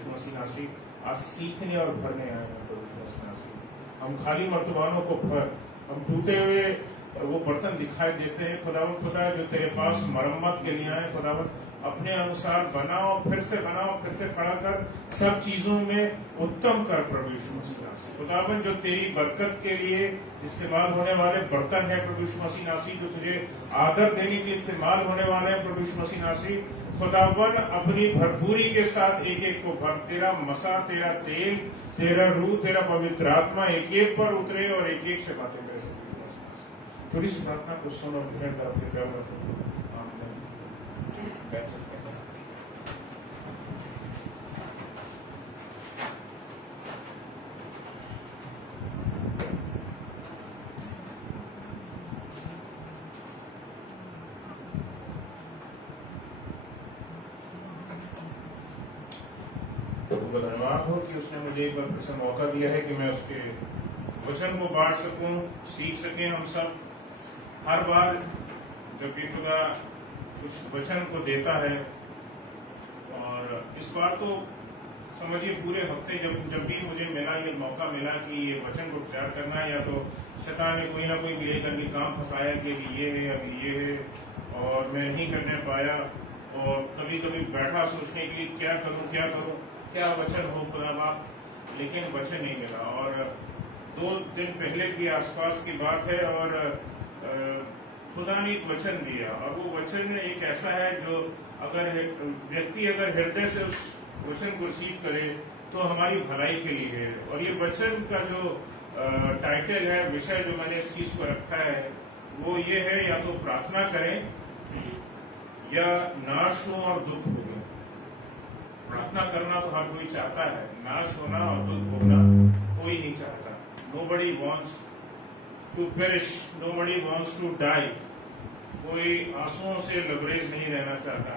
यीशु मसीह नासरी आज सीखने और भरने आए हैं प्रभु यीशु मसीह नासरी। हम खाली मर्तबानों को भर, हम टूटे हुए वो बर्तन दिखाई देते हैं खुदावंद खुदा जो तेरे पास मरम्मत के लिए आए खुदावंद, अपने अनुसार बनाओ, फिर से खड़ा कर, सब चीजों में उत्तम कर प्रभु यीशु मसीह नासरी। खुदावंद जो तेरी बरकत के लिए इस्तेमाल होने वाले बर्तन है प्रभु यीशु मसीह नासरी, जो तुझे आदर देने के लिए इस्तेमाल होने वाले हैं प्रभु यीशु मसीह नासरी, खुदावन अपनी भरपूरी के साथ एक एक को भर, तेरा मसा, तेरा तेल, तेरा रूह, तेरा पवित्र आत्मा एक एक पर उतरे और एक एक से बातें करे। छोटी सी प्रार्थना को सुन और ध्यान कर अपने प्यार में बैठ सकते हैं। धन्यवाद हो कि उसने मुझे एक बार फिर से मौका दिया है कि मैं उसके वचन को बांट सकूं, सीख सकें हम सब। हर बार जब भी खुदा कुछ वचन को देता है, और इस बार तो समझिए पूरे हफ्ते जब भी मुझे मिला, ये मौका मिला कि ये वचन को प्रचार करना है, या तो शैतान ने कोई ना कोई लेकर के काम फंसाया कि ये है अभी ये है, और मैं नहीं करने पाया। और कभी कभी बैठा सोचने के लिए क्या करूं, क्या वचन हो खुदा बाप, लेकिन वचन नहीं मिला। और 2 दिन पहले की आसपास की बात है, और खुदा ने एक वचन दिया, और वो वचन एक ऐसा है जो अगर व्यक्ति हृदय से उस वचन को रिसीव करे तो हमारी भलाई के लिए है। और ये वचन का जो टाइटल है, विषय जो मैंने इस चीज को रखा है, वो ये है, या तो प्रार्थना करें या नाश हो और दुख हो। प्रार्थना करना तो हर कोई चाहता है, नाश होना और दुख भोगना कोई नहीं चाहता। Nobody wants to perish, nobody wants to die। कोई आंसुओं से लबरेज नहीं रहना चाहता।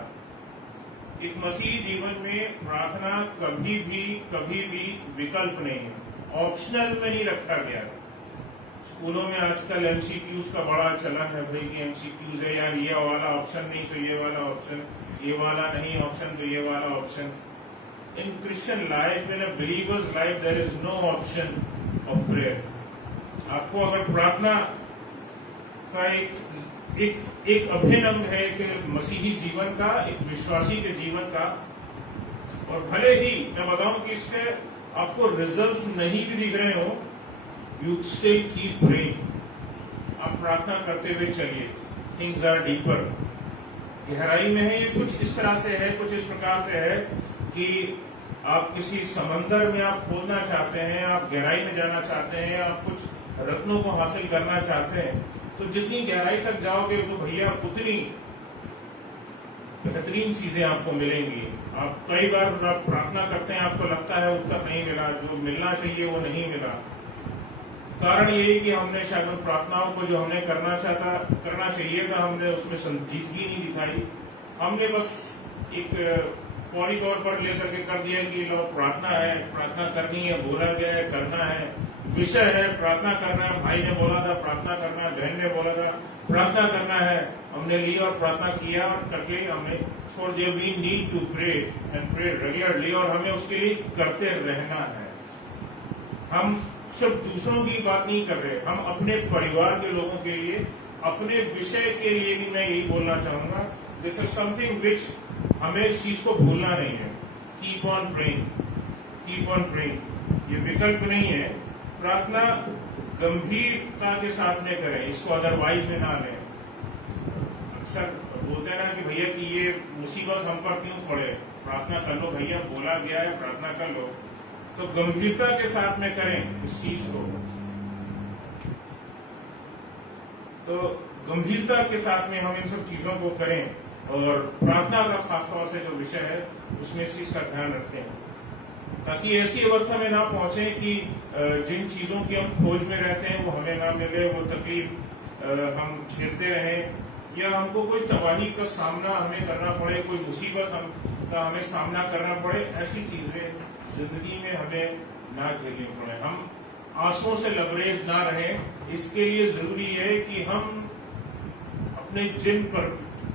एक मसीही जीवन में प्रार्थना कभी भी विकल्प नहीं है, ऑप्शनल में ही रखा गया। स्कूलों में आजकल MCQs का बड़ा चलन है भाई, कि MCQs है यार, ये वाला ऑप्शन नहीं तो ये वाला ऑप्शन, ये वाला नहीं ऑप्शन तो ये वाला option. In Christian life, in a believer's life, there is no option of prayer। आपको अगर प्रार्थना का एक अभिन्न अंग है कि मसीही जीवन का, एक विश्वासी के जीवन का, और भले ही मैं बताऊं कि इसके आपको रिजल्ट्स नहीं भी दिख रहे हो, you still keep praying। आप प्रार्थना करते हुए चलिए। Things are deeper, गहराई में है। ये कुछ इस तरह से है, कुछ इस प्रकार से है कि आप किसी समंदर में आप खोदना चाहते हैं, आप गहराई में जाना चाहते हैं, आप कुछ रत्नों को हासिल करना चाहते हैं, तो जितनी गहराई तक जाओगे तो भैया उतनी बेहतरीन चीजें आपको मिलेंगी। आप कई बार आप प्रार्थना करते हैं, आपको लगता है उत्तर नहीं मिला, जो मिलना चाहिए वो नहीं मिला। कारण ये कि हमने शायद उन प्रार्थनाओं को जो हमने करना चाहिए था, हमने उसमें संजीदगी नहीं दिखाई। हमने बस एक फौरी तौर पर लेकर के कर दिया कि लो प्रार्थना है, प्रार्थना करनी है, बोला गया है करना है, विषय है प्रार्थना करना है, भाई ने बोला था प्रार्थना करना, बहन ने बोला था प्रार्थना करना है, हमने ली और प्रार्थना किया और करके हमने छोड़ दिया। We need to pray and pray regularly, और हमें उसके लिए करते रहना है। हम सिर्फ दूसरों की बात नहीं कर रहे, हम अपने परिवार के लोगों के लिए, अपने विषय के लिए भी मैं यही बोलना चाहूंगा। दिस इज समथिंग विच हमें इस चीज को भूलना नहीं है। Keep on praying, keep on praying. ये विकल्प नहीं है। प्रार्थना गंभीरता के साथ में करें, इसको अदरवाइज में ना लें। अक्सर बोलते हैं ना कि भैया कि ये मुसीबत हम पर क्यों पड़े, प्रार्थना कर लो भैया, बोला गया है प्रार्थना कर लो। तो गंभीरता के साथ में करें इस चीज को, तो गंभीरता के साथ में हम इन सब चीजों को करें, और प्रार्थना का खासतौर से जो विषय है उसमें इस चीज का ध्यान रखें, ताकि ऐसी अवस्था में ना पहुंचे कि जिन चीजों की हम खोज में रहते हैं वो हमें ना मिले, वो तकलीफ हम झेलते रहें, या हमको कोई तबाही का सामना हमें करना पड़े, कोई मुसीबत का हमें सामना करना पड़े। ऐसी चीजें जिंदगी में हमें ना झेलनी पड़े। हम आंसुओं से लबरेज ना रहें। इसके लिए जरूरी है कि हम अपने जिन पर,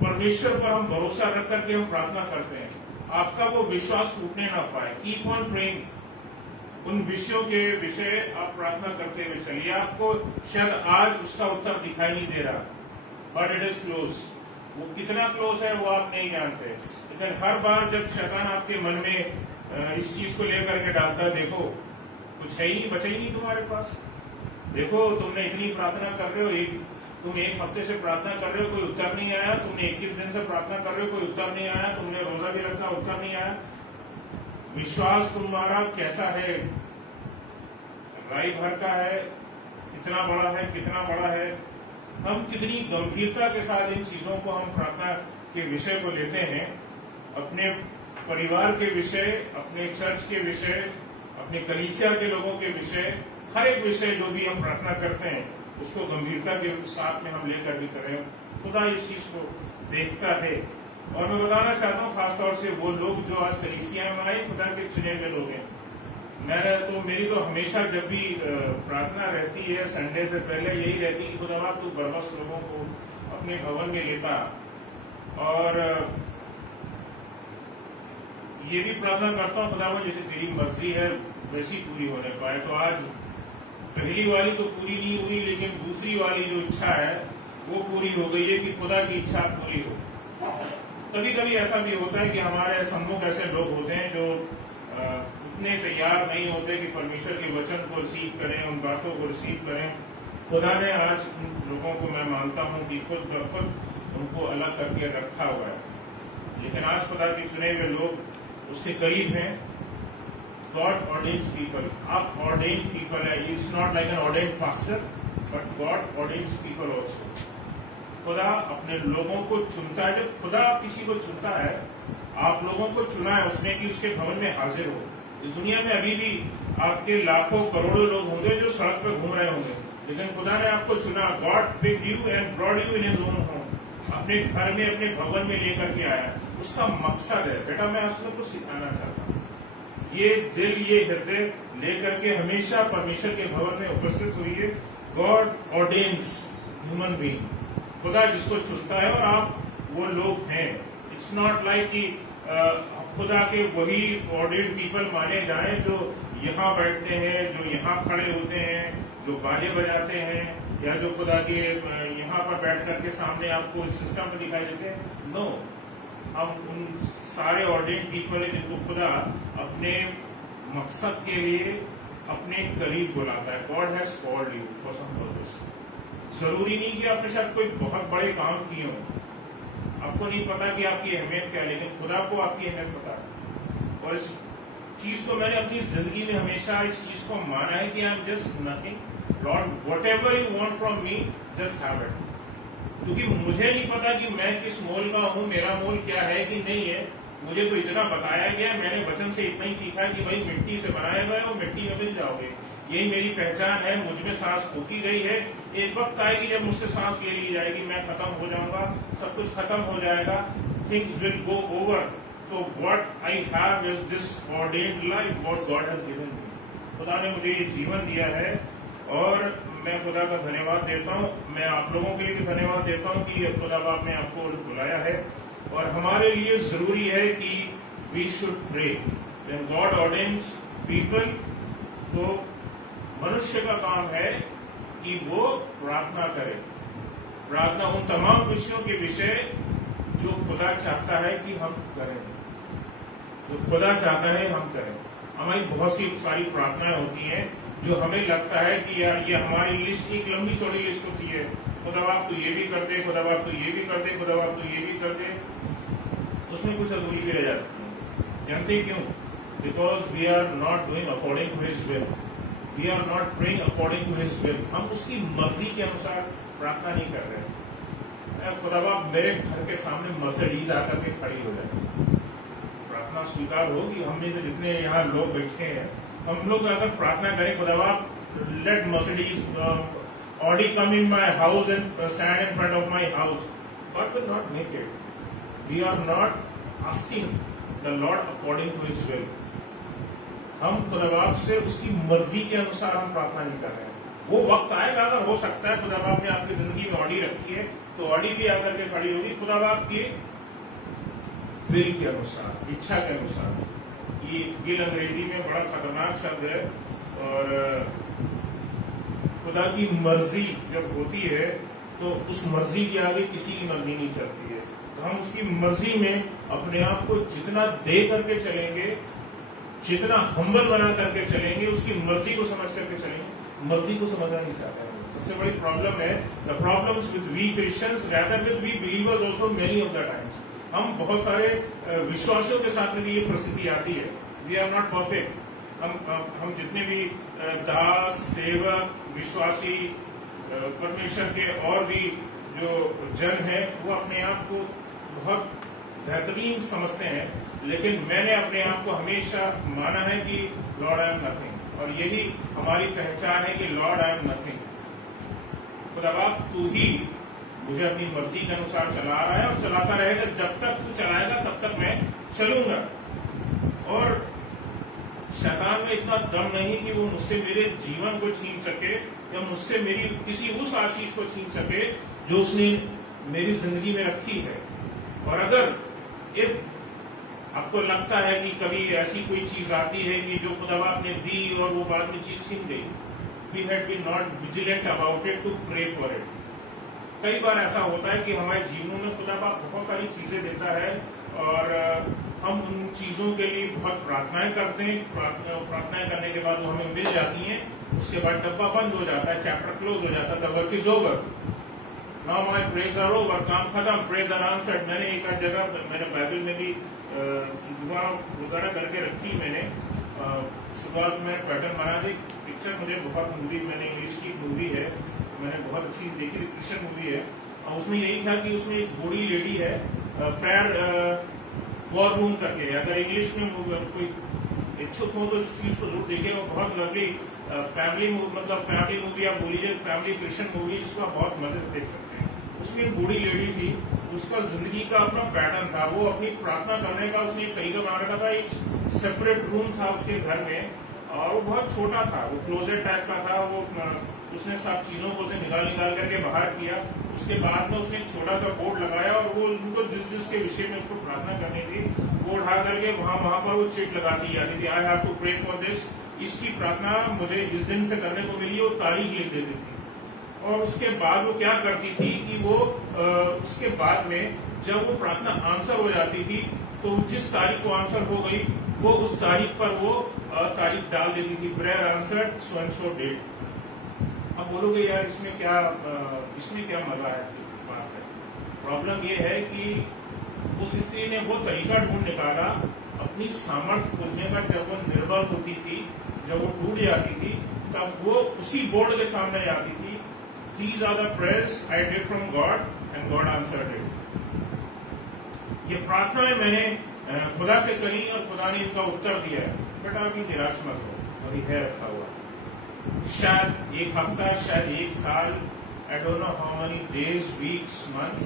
परमेश्वर पर हम भरोसा रख करके हम प्रार्थना करते हैं, आपका वो विश्वास टूटने ना पाए। Keep on praying. उन विषयों के विषय आप प्रार्थना करते हुए चलिए। आपको शायद आज उसका उत्तर दिखाई नहीं दे रहा, बट इट इज क्लोज। वो कितना क्लोज है वो आप नहीं जानते, लेकिन हर बार जब शैतान आपके मन में इस चीज को लेकर के डालता है, देखो कुछ है ही नहीं, बचा ही नहीं तुम्हारे पास, देखो तुमने इतनी प्रार्थना कर रहे हो, तुम एक हफ्ते से प्रार्थना कर रहे हो, कोई उत्तर नहीं आया, तुमने 21 दिन से प्रार्थना कर रहे हो, कोई उत्तर नहीं आया, तुमने रोजा भी रखा, उत्तर नहीं आया। विश्वास तुम्हारा कैसा है? राई भर का है, कितना बड़ा है, कितना बड़ा है? हम कितनी गंभीरता के साथ इन चीजों को, हम प्रार्थना के विषय को लेते हैं, अपने परिवार के विषय, अपने चर्च के विषय, अपने कलीसिया के लोगों के विषय, हर एक विषय जो भी हम प्रार्थना करते हैं उसको गंभीरता के साथ में हम लेकर भी करें। खुदा इस चीज को देखता है। और मैं बताना चाहता हूँ खासतौर से वो लोग जो आज कलीसिया में आए, खुदा के चुने हुए लोग हैं। मेरी तो हमेशा जब भी प्रार्थना रहती है संडे से पहले यही रहती है कि खुदा तू बरबस लोगों को अपने भवन में लेता, और ये भी प्रार्थना करता हूँ खुदा जैसे तेरी मर्जी है वैसी पूरी होने पाए। तो आज पहली वाली तो पूरी नहीं हुई, लेकिन दूसरी वाली जो इच्छा है वो पूरी हो गई है कि खुदा की इच्छा पूरी हो। कभी कभी ऐसा भी होता है कि हमारे सम्मुख ऐसे लोग होते हैं जो उतने तैयार नहीं होते कि परमेश्वर के वचन को रिसीव करें, उन बातों को रिसीव करें। खुदा ने आज उन लोगों को मैं मानता हूँ कि खुद ब खुद उनको अलग करके रखा हुआ है, लेकिन आज खुदा के चुने हुए लोग उसके करीब हैं। God ordains people. आप ordained people है। It's not like an ordained pastor, but God ordains people also. खुदा अपने लोगों को चुनता है। जब खुदा किसी को चुनता है, आप लोगों को चुना है उसने कि उसके भवन में हाजिर हो। इस दुनिया में अभी भी आपके लाखों करोड़ों लोग होंगे जो सड़क पर घूम रहे होंगे, लेकिन खुदा ने आपको चुना। God picked you and brought you in His own home. अपने घर में, अपने भवन में लेकर के आया। उसका मकसद है, बेटा मैं आप लोग को सिखाना चाहता हूँ, ये दिल, ये हृदय लेकर के हमेशा परमेश्वर के भवन में उपस्थित हुई है। God ordains human being. खुदा जिसको चुनता है और आप वो लोग हैं। इट्स नॉट लाइक कि खुदा के वही ऑर्डेन्ड पीपल माने जाएं जो यहाँ बैठते हैं, जो यहाँ खड़े होते हैं, जो बाजे बजाते हैं, या जो खुदा के यहाँ पर बैठ करके सामने आपको सिस्टम में दिखाई देते हैं। नो, हम उन सारे ऑर्डेन्ड पीपल है जिनको खुदा अपने मकसद के लिए अपने करीब बुलाता है। God has called you for some purpose. जरूरी नहीं कि आपने शायद कोई बहुत बड़े काम किए हो, आपको नहीं पता कि आपकी अहमियत क्या है, लेकिन खुदा को आपकी अहमियत पता है। और इस चीज को मैंने अपनी जिंदगी में हमेशा इस चीज को माना है कि I am just nothing. Lord, whatever you want from me, just have it. क्योंकि मुझे नहीं पता कि मैं किस मोल का हूँ, मेरा मोल क्या है कि नहीं है। मुझे तो इतना बताया गया, मैंने वचन से इतना ही सीखा है कि भाई मिट्टी से बनाए गए हो, मिट्टी में मिल जाओगे, यही मेरी पहचान है। मुझ में सांस फूकी गई है, एक वक्त आएगी जब मुझसे सांस ले ली जाएगी, मैं खत्म हो जाऊंगा, सब कुछ खत्म हो जाएगा, things will go over. So what I have is this ordained life what God has given me. खुदा ने मुझे ये जीवन दिया है और मैं खुदा का धन्यवाद देता हूँ। मैं आप लोगों के लिए भी धन्यवाद देता हूँ कि खुदा बाप ने आपको बुलाया है। और हमारे लिए जरूरी है कि we should pray. When God ordains people, तो मनुष्य का काम है कि वो प्रार्थना करे। प्रार्थना उन तमाम विषयों के विषय जो खुदा चाहता है कि हम करें, जो खुदा चाहता है हम करें। हमारी बहुत सी सारी प्रार्थनाएं होती हैं जो हमें लगता है कि यार ये हमारी लिस्ट एक लंबी चौड़ी लिस्ट होती है, खुदा बाप तो ये भी कर दे, खुदा बाप तो ये भी कर दे, खुदा बाप तो ये भी कर दे, उसमें कुछ अधूरी भी रह जाती है। जानते क्यों? Because we are not doing according to his will, we are not praying according to his will. हम उसकी मर्जी के अनुसार प्रार्थना नहीं कर रहे। खुदा बाप मेरे घर के सामने मर्सिडीज आकर के खड़ी हो जाए, प्रार्थना स्वीकार हो कि हम में से जितने यहाँ लोग बैठे हैं, हम लोग अगर प्रार्थना करें, खुदा बाप let Mercedes Audi come in my house and stand in front of my house, God will not make it. We are not asking the Lord according to his will. हम खुदा बाप से उसकी मर्जी के अनुसार हम प्रार्थना नहीं कर रहे हैं। वो वक्त आएगा, अगर हो सकता है खुदा बाप ने आपकी जिंदगी में ऑडी रखी है तो ऑडी भी आकर के खड़ी होगी। खुदा बाप की विल के अनुसार, इच्छा के अनुसार। ये विल अंग्रेजी में बड़ा खतरनाक शब्द है, और खुदा की मर्जी जब होती है तो उस मर्जी के आगे किसी की मर्जी नहीं चलती है। तो हम उसकी मर्जी में अपने आप को जितना दे करके चलेंगे, जितना हम्बल बना करके चलेंगे, उसकी मर्जी को समझ करके चलेंगे। मर्जी को समझना नहीं चाहते हैं। सबसे बड़ी प्रॉब्लम है, the problems with we Christians rather with we believers also many of the times. हम बहुत सारे विश्वासियों के साथ में भी ये परिस्थिति आती है। We are not perfect. हम जितने भी दास, सेवक, विश्वासी, परमेश्वर के और भी जो जन है, वो अपने आप को बहुत बेहतरीन समझते हैं, लेकिन मैंने अपने आप को हमेशा माना है कि लॉर्ड आई एम नथिंग, और यही हमारी पहचान है कि Lord I am nothing. Khudabad तू ही मुझे अपनी मर्जी के अनुसार चला रहा है और चलाता रहेगा। जब तक तू चलाएगा तब तक मैं चलूंगा। और शैतान में इतना दम नहीं कि वो मुझसे मेरे जीवन को छीन सके, या मुझसे मेरी किसी उस आशीष को छीन सके जो उसने मेरी जिंदगी में रखी है। और अगर इफ आपको लगता है कि कभी ऐसी कोई चीज आती है कि जो खुदाबाद ने दी और वो बाद में चीज छीन गई, we had been not vigilant about it to pray for it। कई बार ऐसा होता है कि हमारे जीवनों में खुदाबाद बहुत सारी चीजें देता है, और हम उन चीजों के लिए बहुत प्रार्थनाएं करते हैं। प्रार्थनाएं करने के बाद वो हमें मिल जाती हैं, उसके बाद डब्बा बंद हो जाता है, चैप्टर क्लोज हो जाता है, the work is over, now my prayers are over, काम खत्म, प्रेयर्स आर आंसर्ड। मैंने एक जगह, मैंने बाइबल में भी दुआ वगैरह करके रखी। मैंने शुरुआत में पैटर्न बना दी। पिक्चर मुझे बहुत मूवी, मैंने इंग्लिश की मूवी है, मैंने बहुत अच्छी देखी, क्रिश्चियन मूवी है, और उसमें यही था कि उसमें एक बूढ़ी लेडी है, पैर वॉर रूम करके। अगर इंग्लिश में कोई इच्छुक हो तो इस चीज को जरूर देखेगा। बहुत लवली फैमिली मूवी आप बोलिए, फैमिली क्रिश्चियन मूवी, जिसको आप बहुत मजे से देख सकते हैं। उसमें एक बूढ़ी लेडी थी, उसका जिंदगी का अपना पैटर्न था। वो अपनी प्रार्थना करने का उसने एक तरीका बना रखा था। एक सेपरेट रूम था उसके घर में, और वो बहुत छोटा था, वो क्लोजेट टाइप का था। वो उसने सब चीजों को निकाल करके बाहर किया। उसके बाद में उसने एक छोटा सा बोर्ड लगाया, और वो उनको जिसके विषय में उसको प्रार्थना करनी थी, वो उठा करके वहां पर वो चिट लगा दी जाती थी, I have to pray for this. इसकी प्रार्थना मुझे इस दिन से करने को मिली, वो तारीख लिख देती थी। और उसके बाद वो क्या करती थी कि वो उसके बाद में जब वो प्रार्थना आंसर हो जाती थी, तो जिस तारीख को आंसर हो गई, वो उस तारीख पर वो तारीख डाल देती थी, prayer answered so and so date. अब बोलोगे यार इसमें क्या मजा है? बात है, प्रॉब्लम ये है कि उस स्त्री ने वो तरीका ढूंढ निकाला अपनी सामर्थ्य खोजने का। जब वो निर्बल होती थी, जब वो टूट जाती थी, तब वो उसी बोर्ड के सामने जाती थी, These are the prayers I did from God and God answered it। ये प्रार्थनाएं मैंने खुदा से करी और खुदा ने इनका उत्तर दिया है। बेटा अभी निराश मत हो, अभी है रखा हुआ। शायद एक हफ्ता, शायद एक साल, I don't know how many days, weeks, months,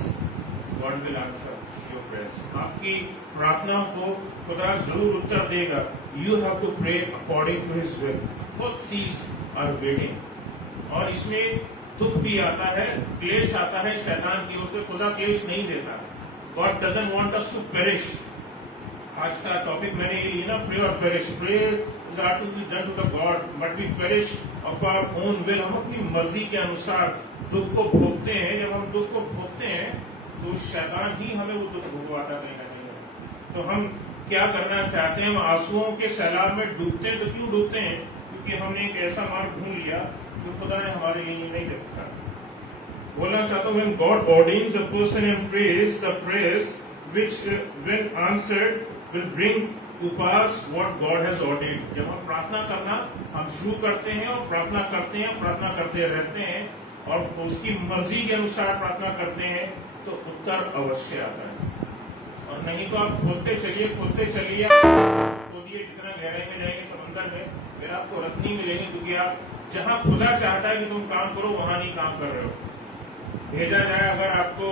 God will answer your prayers। आपकी प्रार्थनाओं को खुदा जरूर उत्तर देगा। You have to pray according to His will। Both seas are waiting। और इसमें दुख भी आता है, क्लेश आता है शैतान की ओर से। खुदा क्लेश नहीं देता। God doesn't want us to perish। आज का टॉपिक मैंने ये लिया ना, प्रे और perish. Pray is are to be done to the God, but we perish of our own will. हम अपनी मर्जी के अनुसार दुख को भोगते हैं। जब हम दुख को भोगते हैं तो शैतान ही हमें वो दुख भोगवाता कहीं ना कहीं। तो हम क्या करना चाहते हैं? हम आंसुओं के सैलाब में डूबते हैं। तो क्यों डूबते हैं? क्योंकि हमने एक ऐसा मार्ग ढूंढ लिया जो खुदा ने हमारे लिए नहीं रखा। बोलना चाहता हूं, when God ordains a person and prays the prayers which when answered will bring to pass what God has ordained। जब हम प्रार्थना करना हम शुरू करते हैं और प्रार्थना करते हैं, प्रार्थना करते रहते हैं और उसकी मर्जी के अनुसार प्रार्थना करते हैं, तो उत्तर अवश्य आता है। और नहीं तो आप खोदते चलिए खोदिए, जितना गहराई में जाएंगे समंदर में, फिर आपको रत्न नहीं मिलेंगे, क्योंकि आप जहां खुदा चाहता है कि तुम काम करो वहां नहीं काम कर रहे हो। भेजा जाए, अगर आपको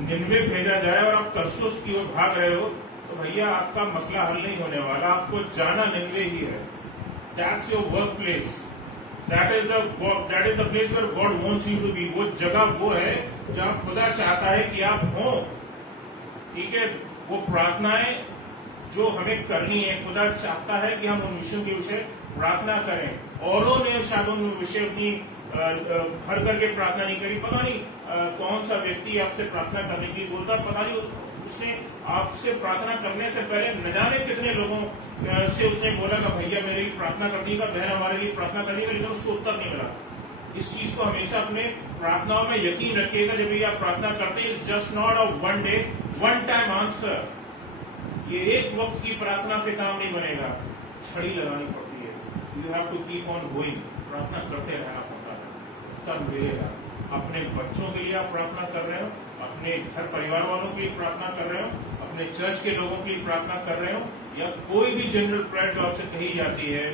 निन्वे भेजा जाए और आप तरसुस की ओर भाग रहे हो, तो भैया आपका मसला हल नहीं होने वाला। आपको जाना निन्वे ही है। That's your work place. That is the place where God wants you to be. वो जगह वो है जहां खुदा चाहता है कि आप हो। ठीक है, वो प्रार्थनाएं जो हमें करनी है, खुदा चाहता है कि हम उन विषयों के विषय प्रार्थना करें। औरों ने शायद उन विषय अपनी भर करके प्रार्थना नहीं करी। पता नहीं कौन सा व्यक्ति आपसे प्रार्थना करने के लिए बोलता, पता नहीं उसने आपसे प्रार्थना करने से पहले न जाने कितने लोगों से उसने बोला कि भैया मेरे लिए प्रार्थना कर दीजिएगा, बहन हमारे लिए प्रार्थना कर दीजिएगा, लेकिन उसको उत्तर नहीं मिला। इस चीज को हमेशा अपने प्रार्थनाओं में यकीन रखिएगा, जब भी आप प्रार्थना करते हैं, just not a one day one time answer. ये एक वक्त की प्रार्थना से काम नहीं बनेगा, छड़ी लगानी पड़ती है। You have to keep on going, प्रार्थना करते रहना पड़ता है, तब मिलेगा। अपने बच्चों के लिए आप प्रार्थना कर रहे हो, अपने घर परिवार वालों के लिए प्रार्थना कर रहे हो, अपने चर्च के लोगों के लिए प्रार्थना कर रहे हो, या कोई भी जनरल प्रेयर जो आपसे कही जाती है,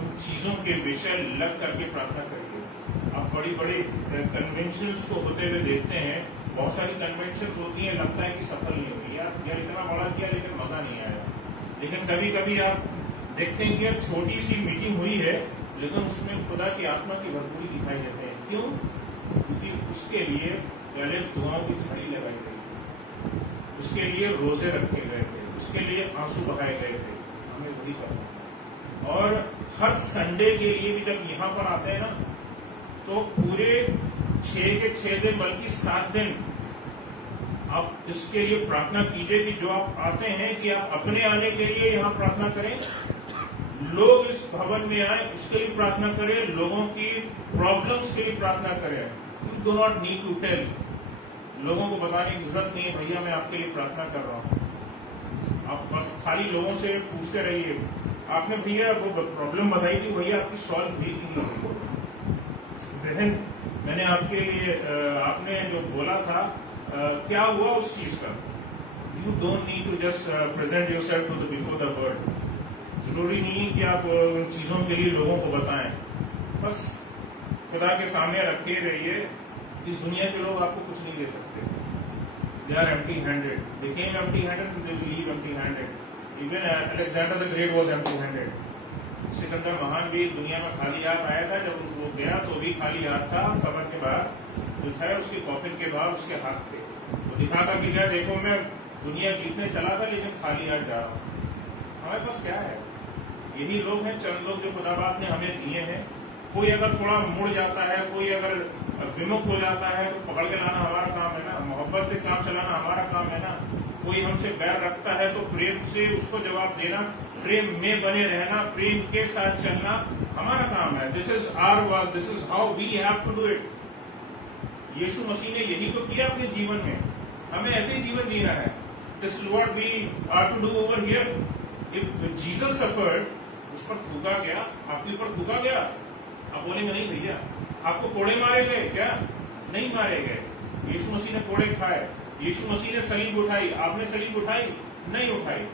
उन चीजों के विषय लग करके प्रार्थना करिए। आप बड़ी बड़ी कन्वेंशन को होते हुए देखते हैं, बहुत सारी कन्वेंशन होती है, लगता है कि सफल नहीं हुई, यार इतना बड़ा किया लेकिन मजा नहीं आया। लेकिन कभी कभी आप देखते हैं कि यार छोटी सी मीटिंग हुई है, लेकिन उसमें खुदा की आत्मा की भरपूरी दिखाई देते हैं। क्यों? क्योंकि उसके लिए पहले दुआओं की छड़ी लगाई गई, उसके लिए रोजे रखे गए थे, उसके लिए आंसू बहाए गए थे। हमें वही करना। और हर संडे के लिए भी जब यहाँ पर आते हैं ना, तो पूरे 6 के 6 दिन बल्कि 7 दिन आप इसके लिए प्रार्थना कीजिए कि जो आप आते हैं कि आप अपने आने के लिए यहाँ प्रार्थना करें, लोग इस भवन में आए उसके लिए प्रार्थना करें, लोगों की प्रॉब्लम्स के लिए प्रार्थना करें। You do not need to tell, लोगों को बताने की जरूरत नहीं है भैया मैं आपके लिए प्रार्थना कर रहा हूँ। आप बस खाली लोगों से पूछते रहिए, आपने भैया वो प्रॉब्लम बताई थी, भैया आपकी सॉल्व हुई थी बहन, मैंने आपके लिए आपने जो बोला था क्या हुआ उस चीज का। You don't need to just present yourself to the before the world. जरूरी नहीं कि आप उन चीजों के लिए लोगों को बताएं, बस खुदा के सामने रखे रहिए। इस दुनिया के लोग आपको कुछ नहीं दे सकते। They are empty handed. They came empty handed and they will leave empty handed. Even Alexander the Great was empty handed. Sikandar महान भी दुनिया में खाली हाथ आया था, जब वो गया तो भी खाली हाथ था। कब्र के बाद जो था उसके कॉफिन के बाद उसके हाथ थे, वो दिखाता कि क्या देखो मैं दुनिया जीतने चला था लेकिन खाली हाथ जा रहा हूँ। हमारे पास क्या है? यही लोग हैं, चंद लोग जो खुदा बाप ने हमें दिए हैं। कोई अगर थोड़ा मुड़ जाता है, कोई अगर विमुख हो जाता है, तो पकड़ के लाना हमारा काम है ना, मोहब्बत से काम चलाना हमारा काम है ना। कोई हमसे बैर रखता है तो प्रेम से उसको जवाब देना, प्रेम में बने रहना, प्रेम के साथ चलना हमारा काम है। This is our work, this is how we have to do it. Yeshu Masih ने यही तो किया अपने जीवन में, हमें ऐसे ही जीवन जीना है। This is what we are to do over here. If Jesus suffered, उस पर थूका गया, आपके ऊपर थूका गया, आप बोलेंगे नहीं भैया आपको कोड़े मारे गए क्या? नहीं मारे गए। यीशु मसीह ने कोड़े खाए, यीशु मसीह ने सलीब उठाई, आपने सलीब उठाई? नहीं उठाई।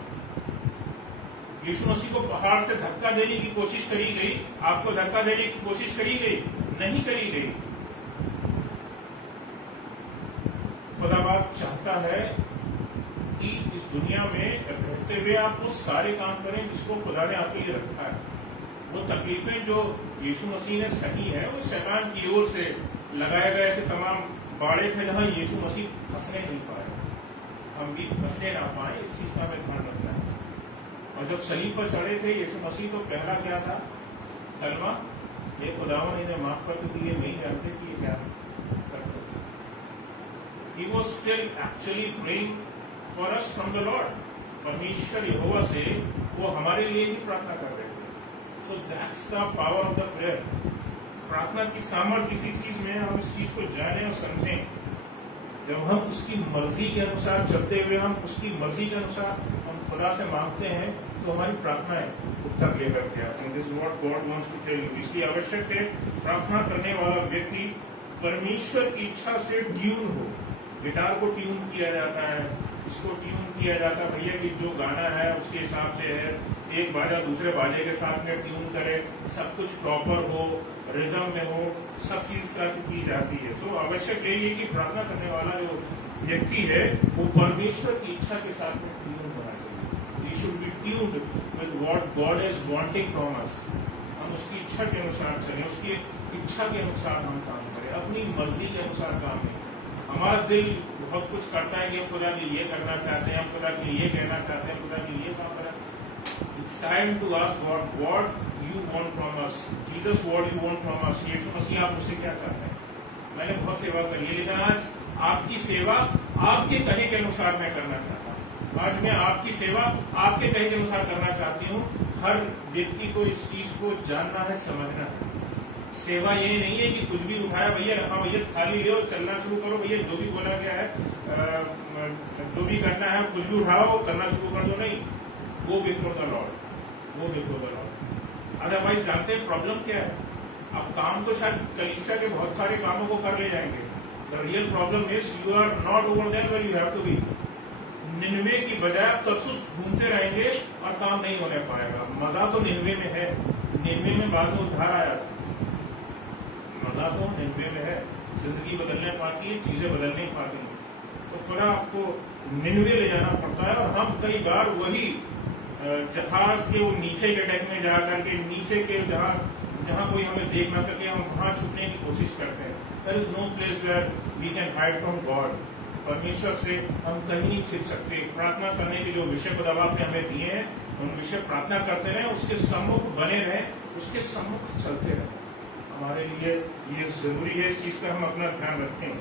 यीशु मसीह को पहाड़ से धक्का देने की कोशिश करी गई, आपको धक्का देने की कोशिश करी गई? नहीं करी गई। खुदा बाप चाहता है कि इस दुनिया में रहते हुए आप वो सारे काम करें जिसको खुदा ने आपके लिए रखा है। वो तकलीफें जो यीशु मसीह ने सही है, वो शैतान की ओर से लगाए गए ऐसे तमाम बाड़े थे जहां यीशु मसीह फंसने नहीं पाए। हम भी फंसने ना पाए, इस चीज का हमें ध्यान रखना है। और जब सलीब पर चढ़े थे यीशु मसीह, तो पहला क्या था? कलमा, ये खुदावन इन्हें माफ कर दो, ये नहीं जानते कि ये क्या करते थे। He was still actually praying for us from the Lord. परमेश्वर यहोवा से वो हमारे लिए ही प्रार्थना कर रहे थे। So that's the power of the prayer. प्रार्थना की सामर्थ्य किसी चीज में हम इस चीज को जाने और समझें। जब हम उसकी मर्जी के अनुसार चलते हुए हम उसकी मर्जी के अनुसार हम खुदा से मांगते हैं, तो हमारी प्रार्थनाएं उत्तर लेकर के आती हैं। This is what God wants to tell you. इसलिए आवश्यक है प्रार्थना करने वाला व्यक्ति परमेश्वर की इच्छा से ट्यून हो। गिटार को ट्यून किया जाता है, इसको ट्यून किया जाता है भैया कि जो गाना है उसके हिसाब से है, एक बाजा दूसरे बाजे के साथ में ट्यून करे, सब कुछ प्रॉपर हो, रिदम में हो, सब चीज इस तरह से की जाती है। सो आवश्यक यही है कि प्रार्थना करने वाला जो व्यक्ति है वो परमेश्वर की इच्छा के साथ में ट्यून होना चाहिए। He should be tuned with what God is wanting from us. हम उसकी इच्छा के अनुसार चलें, उसकी इच्छा के अनुसार हम काम करें, अपनी मर्जी के अनुसार काम नहीं। हमारा दिल बहुत कुछ करता है कि हम खुदा के लिए करना चाहते हैं, हम खुदा के लिए कहना चाहते हैं, खुदा के लिए काम करें। It's time to ask God what you want from us, Jesus what you want from us, Yeshu Masih आप मुझसे क्या चाहते हैं। मैंने बहुत सेवा करी है, लेकिन आज आपकी सेवा आपके कहे के अनुसार मैं करना चाहता हूँ। आज मैं आपकी सेवा आपके कहे के अनुसार करना चाहती हूँ। हर व्यक्ति को इस चीज को जानना है, समझना है। सेवा ये नहीं है कि कुछ भी उठाया, भैया हाँ भैया थाली ले चलना शुरू करो, भैया जो भी बोला गया है जो भी करना है कुछ भी उठाओ करना शुरू कर दो। नहीं, वो बिफोर द लॉर्ड, वो बिफोर द लॉर्ड। अदरवाइज जानते हैं प्रॉब्लम क्या है। अब काम तो शायद कलीसिया के बहुत सारे कामों को कर ले जाएंगे। The real problem is you are not over there where you have to be. Ninve की बजाय आप तरसुस घूमते रहेंगे और काम नहीं होने पाएगा। मजा तो निन्वे में है, निन्वे में बाद में उद्धार आया, मजा तो निन्वे में है। जिंदगी बदलने पाती है, चीजें बदल नहीं पाती हैं। तो खुदा आपको निन्वे ले जाना पड़ता है। और हम कई बार वही जहाज के वो नीचे के डेक में जा करके नीचे के जहाँ कोई हमें देख ना सके, हम वहां छुपने की कोशिश करते हैं। There is no place where we can hide from God. परमेश्वर से हम कहीं नहीं छिप सकते। प्रार्थना करने के जो विषय खुदा ने हमें दिए हैं, उन विषय प्रार्थना करते रहे, उसके सम्मुख बने रहे, उसके सम्मुख चलते रहे। हमारे लिए ये जरूरी है, इस चीज का हम अपना ध्यान रखें।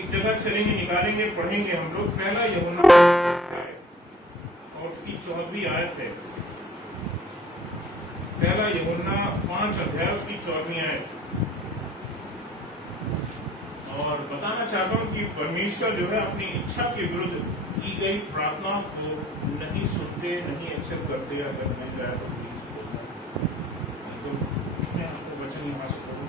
एक जगह चलेंगे, निकालेंगे, पढ़ेंगे हम लोग। पहला यूहन्ना और उसकी 14वीं आयत है। पहला यूहन्ना 5 अध्याय उसकी 14वीं आयत। और बताना चाहता हूं कि परमेश्वर जो है अपनी इच्छा के विरुद्ध की गई प्रार्थना को नहीं सुनते, नहीं एक्सेप्ट करते। अगर नहीं जाए तो मैं आपको वचन यहाँ से पढ़ूं।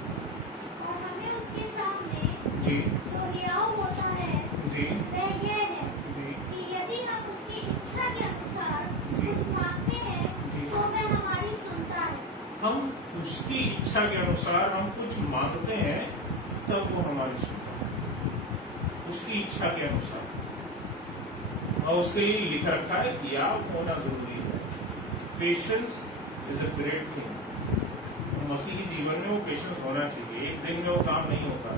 और हमें उसके सामने जी जो हियाव होता है जी वह यह है जी कि यदि हम उसकी इच्छा के अनुसार जी कुछ मांगते हैं जी। तो वह हमारी सुनता है। हम उसकी इच्छा के अनुसार हम कुछ मांगते हैं तब वो हमारी सुनता है, उसकी इच्छा के अनुसार। और उसके लिए लिखा रखा है कि आप होना जरूरी है। Patience is a great thing. मसीही जीवन में वो पेशेंस होना चाहिए। एक दिन में वो काम नहीं होता।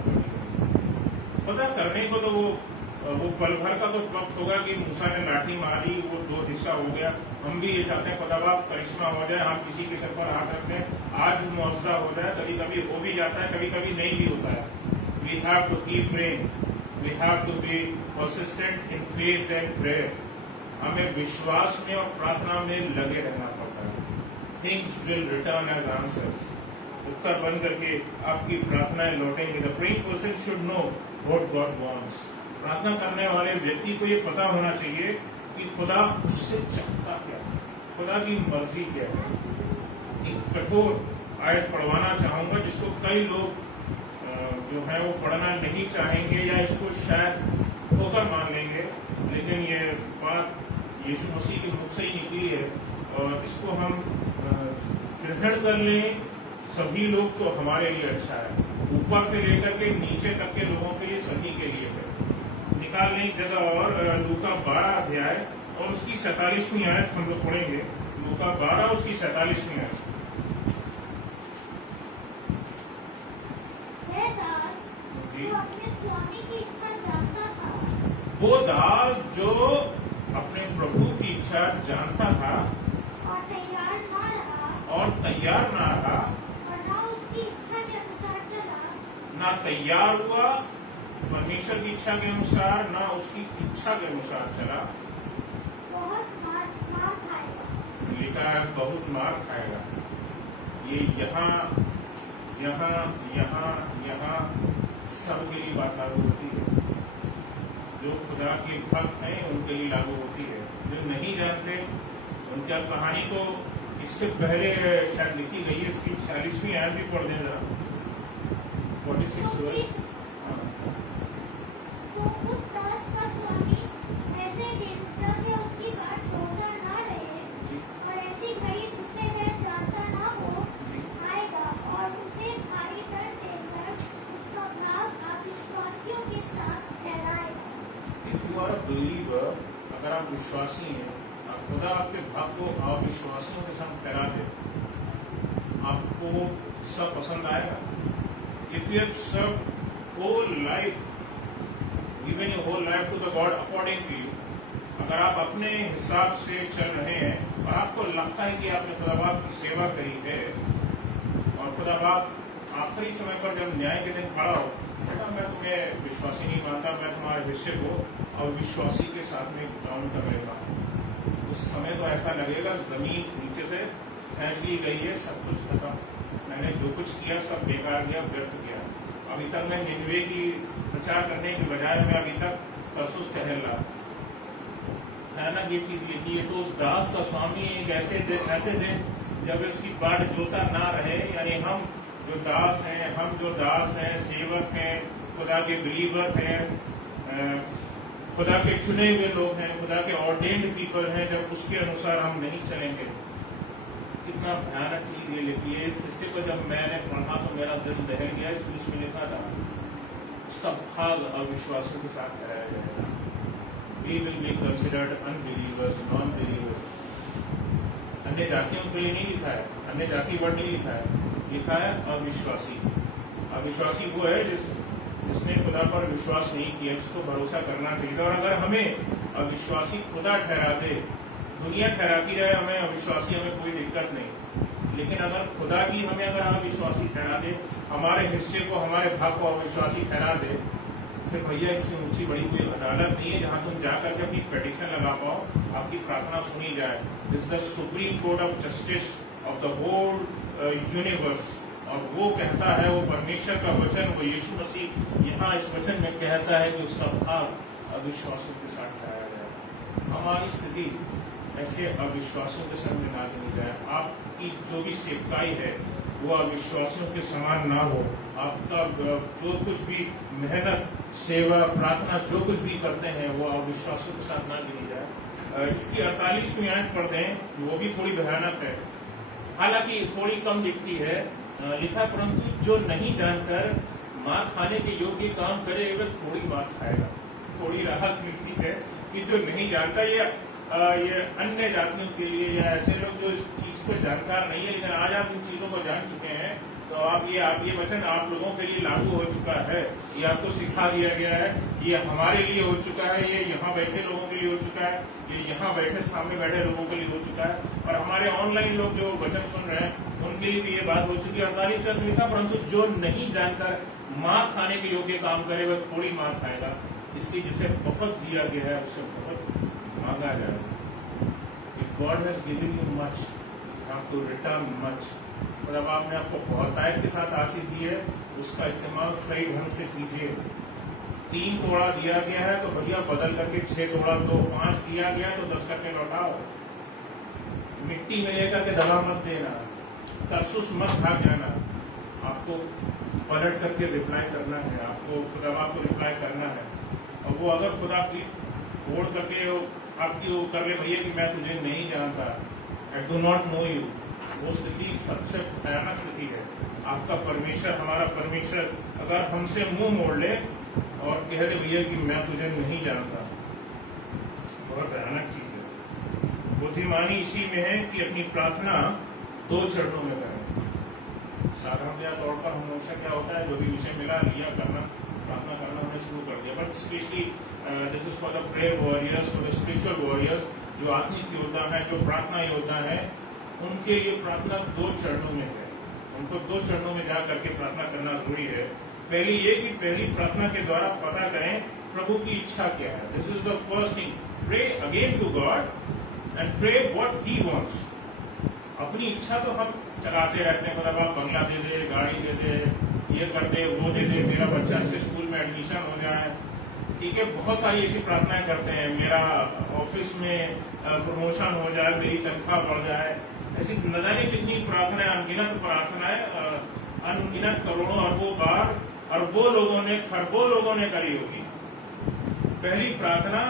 पता करने को तो वो पल भर का तो वक्त होगा कि मूसा ने लाठी मारी, वो 2 हिस्सा हो गया। हम भी ये चाहते हैं खुदा करिश्मा हो जाए, हम किसी के सर पर हाथ रखते हैं, आज मुआवजा हो जाए। कभी कभी हो भी जाता है, कभी कभी नहीं भी होता है। We have to keep praying, we have to be persistent in faith and prayer. हमें विश्वास में और प्रार्थना में लगे रहना पड़ता है। Things will return as answers. उत्तर बन करके आपकी प्रार्थनाएं लौटेंगे। The praying person should know what God wants. प्रार्थना करने वाले व्यक्ति को ये पता होना चाहिए कि खुदा उससे चाहता क्या है, खुदा की मर्जी क्या है। एक कठोर आयत पढ़वाना चाहूंगा जिसको कई लोग जो है वो पढ़ना नहीं चाहेंगे या इसको शायद धोखा मान लेंगे, लेकिन ये बात यीशु मसीह के मुख से ही निकली है और इसको हम ग्रहण कर लें। सभी लोग तो हमारे लिए अच्छा है, ऊपर से लेकर के नीचे तक के लोगों के लिए, सभी के लिए है। निकाल लें एक जगह और लूका 12 अध्याय और उसकी 47वीं आयत हम लोग पढ़ेंगे। लूका 12 उसकी 47वीं आयत। जो अपने स्वामी की इच्छा जानता था, वो दास जो अपने प्रभु की इच्छा जानता था और तैयार ना रहा और ना उसकी इच्छा के अनुसार चला, ना तैयार हुआ परमेश्वर की इच्छा के अनुसार, ना उसकी इच्छा के अनुसार चला, बहुत मार खाएगा। लिखा है बहुत मार खाएगा। ये यहाँ यहाँ यहाँ यहाँ सबके लिए बात लागू होती है। जो खुदा के भक्त हैं उनके लिए लागू होती है। जो नहीं जानते उनका कहानी तो इससे पहले शायद लिखी गई है। इसकी 46वीं आयत भी पढ़ देना, 46 वर्ष। तो उस दास का स्वामी ऐसे दिन जब वह उसकी बात छोड़कर ना रहे और ऐसी घड़ी जिससे वह जानता ना हो आएगा और उसे भारी दर्द देकर उसका भाग अविश्वासियों के साथ ठहराएगा। If you are a believer, अगर आप विश्वासी हैं, खुदा आपके भाग को अविश्वासियों के संग ठहरा दे, आपको सब पसंद आएगा। If you have served whole life, giving your whole life to the God according to you, अगर आप अपने हिसाब से चल रहे हैं और आपको लगता है कि आपने खुदा बाप की सेवा करी है और खुदा बाप आखिरी समय पर जब न्याय के दिन खड़ा हो, बेटा मैं तुम्हें विश्वासी नहीं मानता, मैं तुम्हारे हिस्से को अविश्वासी के साथ में काउंट कर लेता हूँ, उस समय तो ऐसा लगेगा जमीन नीचे से फैंस ली गई है, सब कुछ खत्म, मैंने जो कुछ किया सब बेकार किया, व्यर्थ किया। अभी तक मैं निन्वे की प्रचार करने के बजाय मैं अभी तक तरसुस टहल रहा है ना। ये चीज लिखी है। तो उस दास का स्वामी एक ऐसे दिन जब उसकी बाट जोता ना रहे, यानी हम जो दास हैं, सेवक हैं, खुदा के बिलीवर हैं, खुदा के चुने हुए लोग हैं, खुदा के ऑर्डेन्ड पीपल हैं, जब उसके अनुसार हम नहीं चलेंगे, कितना भयानक चीज ये लिखी है। इस हिस्से को जब मैंने पढ़ा तो मेरा दिल दहल गया। इसमें लिखा था उसका भाग अविश्वासियों के साथ ठहराया जाएगा। We will be considered unbelievers, non-believers. अन्य जातियों के लिए नहीं लिखा है, अन्य जाति वर्ड नहीं लिखा है, लिखा है अविश्वासी। अविश्वासी वो है जिसने खुदा पर विश्वास नहीं किया, जिसको भरोसा करना चाहिए था। और अगर हमें अविश्वासी खुदा ठहरा दे, दुनिया ठहराती रहे हमें अविश्वासी, हमें कोई दिक्कत नहीं, लेकिन अगर खुदा भी हमें अगर अविश्वासी ठहरा दे, हमारे हिस्से को, हमारे भाग को अविश्वासी ठहरा दे, फिर भैया इससे ऊंची बड़ी कोई अदालत नहीं है जहां तुम जाकर के अपनी पिटीशन लगा पाओ, आपकी प्रार्थना सुनी जाए। This the supreme court of justice of the whole universe. और वो कहता है, वो परमेश्वर का वचन, वो यीशु मसीह यहाँ इस वचन में कहता है कि उसका भाग अविश्वासों के साथ ठहराया जाए। हमारी स्थिति ऐसे अविश्वासों के संग ना ली जाए। आपकी जो भी सेवकाई है वो अविश्वासियों के समान ना हो। आपका जो कुछ भी मेहनत, सेवा, प्रार्थना जो कुछ भी करते हैं वो अविश्वासियों के साथ ना गिनी जाए। इसकी 48वीं आयत पढ़ दें, वो भी थोड़ी भयानक है, हालांकि थोड़ी कम दिखती है। लिखा, परंतु जो नहीं जानकर मार खाने के योग्य काम करे वह थोड़ी मार खाएगा। थोड़ी राहत मिलती है कि जो नहीं जानता, ये अन्य जातियों के लिए या ऐसे लोग जो इस चीज को जानकार नहीं है, लेकिन आज आप इन चीजों को जान चुके हैं, तो आप ये वचन आप लोगों के लिए लागू हो चुका है, ये आपको सिखा दिया गया है, ये हमारे लिए हो चुका है, ये यहाँ बैठे लोगों के लिए हो चुका है, ये यहाँ बैठे सामने बैठे लोगों के लिए हो चुका है, और हमारे ऑनलाइन लोग जो वचन सुन रहे हैं उनके लिए भी ये बात हो चुकी है। 48 में लिखा, परंतु जो नहीं जानकर मार खाने के योग्य काम करे वह थोड़ी मार खाएगा, इसलिए जिसे बहुत दिया गया है उससे बहुत मांगा जाएगा। God has given you much, you have to return much। और अब आपने आपको बहुतायत के साथ आशीष दी है, उसका इस्तेमाल सही ढंग से कीजिए। 3 तोड़ा दिया गया है तो भैया बदल करके 6 तोड़ा दो, 5 दिया गया है तो 10 करके लौटाओ। मिट्टी में लेकर के दबा मत देना, तरसुस मत भाग जाना। आपको पलट करके रिप्लाई करना है, आपको खुदा को रिप्लाई करना है। और वो अगर खुदा की छोड़ करके आपकी वो कर ले, भैया कि मैं तुझे नहीं जानता, I do not no you, वो स्थिति सबसे भयानक स्थिति है। आपका परमेश्वर, हमारा परमेश्वर अगर हमसे मुंह मोड़ ले और कह दे भैया कि मैं तुझे नहीं जानता, बहुत भयानक चीज है। बुद्धिमानी इसी में है कि अपनी प्रार्थना 2 चरणों में करें। साधारण तौर पर हम हमेशा क्या होता है, जो भी विषय मिला लिया करना, प्रार्थना करना हमने शुरू कर दिया। But specially this is for the prayer warriors, for the spiritual warriors, जो आत्मिक योद्धा है, जो प्रार्थना योद्धा है, उनके लिए प्रार्थना 2 चरणों में है। उनको 2 चरणों में जा करके प्रार्थना करना जरूरी है। पहली ये कि पहली प्रार्थना के द्वारा पता करें प्रभु की इच्छा क्या है। This is the first thing. Pray again to God and pray what he wants. अपनी इच्छा तो हम चलाते रहते हैं, मतलब आप बंगला दे दे, गाड़ी दे दे, ये कर दे, वो दे दे, मेरा बच्चा अच्छे स्कूल में एडमिशन हो जाए, ठीक है, बहुत सारी ऐसी प्रार्थनाएं करते हैं, मेरा ऑफिस में प्रमोशन हो जाए, मेरी तनख्वाह बढ़ जाए, ऐसी न जाने कितनी प्रार्थनाएं, अनगिनत प्रार्थनाएं, अनगिनत करोड़ों अरबों बार अरबों लोगों ने, खरबों लोगों ने करी होगी। पहली प्रार्थना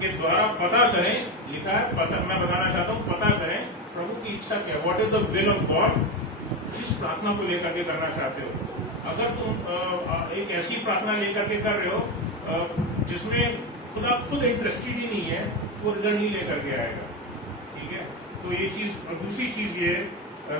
के द्वारा पता करें, लिखा है पता, मैं बताना चाहता हूँ, पता करें प्रभु की इच्छा क्या है, what is the will of God. जिस प्रार्थना को लेकर के करना चाहते हो, अगर तुम एक ऐसी प्रार्थना लेकर के कर रहे हो जिसमें खुदा खुद इंटरेस्टेड ही नहीं है, वो रिजल्ट नहीं लेकर के आएगा, ठीक है। तो ये चीज, दूसरी चीज ये,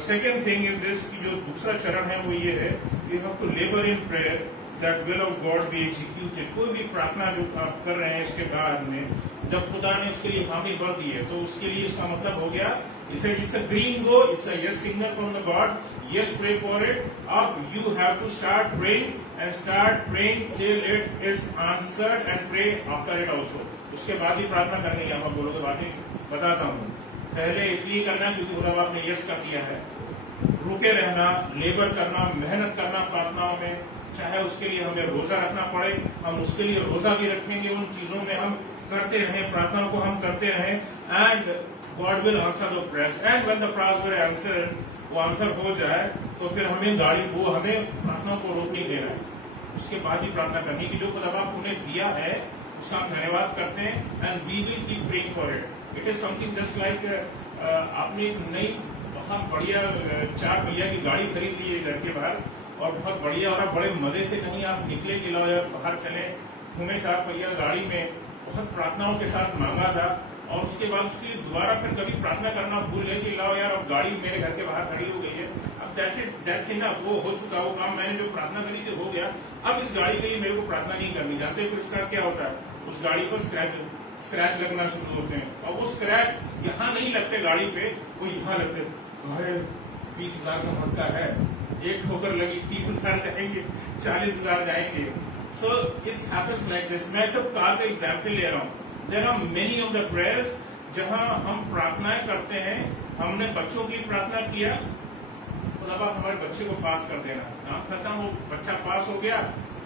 सेकेंड थिंग इज दिस, कि जो दूसरा चरण है वो ये है, you have to labour in prayer that will of God be executed. कोई भी प्रार्थना जो आप कर रहे हैं इसके बाद में, जब खुदा ने उसके लिए हामी भर दी है, तो उसके लिए इसका मतलब हो गया, it's a green go, it's a yes signal from the God. Yes, pray for it. Up, you have to start praying and start praying till it is answered and pray after it also. उसके बाद ही प्रार्थना करनी है। आप बोलोगे बातें बताता हूँ, पहले इसलिए करना है क्योंकि खुदा आपने यस कर दिया है। रुके रहना, लेबर करना, मेहनत करना प्रार्थनाओं में, चाहे उसके लिए हमें रोजा रखना पड़े, हम उसके लिए रोजा भी रखेंगे, उन चीजों में हम करते रहें, प्रार्थना को हम करते रहें, and God will answer the prayers. And when the prayers will answer, वो आंसर हो जाए तो फिर हमें हमें प्रार्थना को रोक नहीं देना है, उसके बाद ही प्रार्थना करनी कि जो खुदा उन्हें दिया है उसका हम धन्यवाद करते हैं, and we will keep praying for it. It is something just like आपने एक नई बहुत बढ़िया 4 पहिया की गाड़ी खरीद ली है घर के बाहर, और बहुत बढ़िया, और आप बड़े मजे से कहीं आप निकले के या बाहर चले घूमे 4 पहिया गाड़ी में, बहुत प्रार्थनाओं के साथ मांगा था, और उसके बाद उसके लिए दोबारा फिर कभी प्रार्थना करना भूल गए कि लाओ यार अब गाड़ी मेरे घर के बाहर खड़ी हो गई है, अब दैट्स इनफ, वो हो चुका, वो काम मैंने जो प्रार्थना करी थी हो गया, अब इस गाड़ी के लिए मेरे को प्रार्थना नहीं करनी। जानते हैं उसका क्या होता है, उस गाड़ी पर स्क्रैच लगना शुरू होते हैं, और वो स्क्रैच यहाँ नहीं लगते गाड़ी पे, वो यहाँ लगते, अरे 20,000 का मक्का है, एक ठोकर लगी 30,000 जाएंगे, 40,000 जाएंगे। So it's happens like this. मैं सब कार का एग्जाम्पल ले रहा हूँ। There are many of the prayers जहाँ हम प्रार्थनाएं करते हैं, हमने बच्चों की प्रार्थना किया, तो अब हमारे बच्चे को पास कर देना, काम खत्म, वो बच्चा पास हो गया,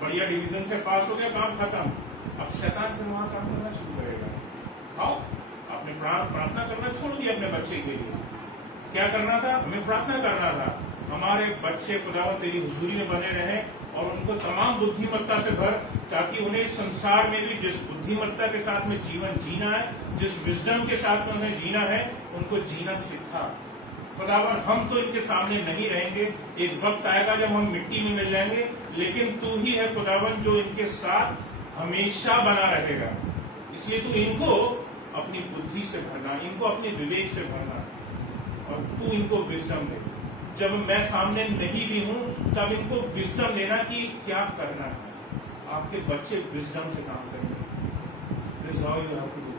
बढ़िया डिवीजन से पास हो गया, काम खत्म। अब शैतान फिर वहां काम करना शुरू करेगा। आओ, आपने प्रार्थना करना छोड़ दिया अपने बच्चे के लिए। क्या करना था? हमें प्रार्थना करना था, हमारे बच्चे खुदावंद तेरी हुजूरी में बने रहे, और उनको तमाम बुद्धिमत्ता से भर, ताकि उन्हें संसार में भी जिस बुद्धिमत्ता के साथ में जीवन जीना है, जिस विजडम के साथ में उन्हें जीना है, उनको जीना सिखा। खुदावंद हम तो इनके सामने नहीं रहेंगे, एक वक्त आएगा जब हम मिट्टी में मिल जाएंगे, लेकिन तू ही है खुदावंद जो इनके साथ हमेशा बना रहेगा। इसलिए तू इनको अपनी बुद्धि से भरना, इनको अपने विवेक से भरना, और तू इनको विजडम दे। जब मैं सामने नहीं भी हूं तब इनको विजडम देना कि क्या करना है। आपके बच्चे विजडम से काम करेंगे। This how you have to do.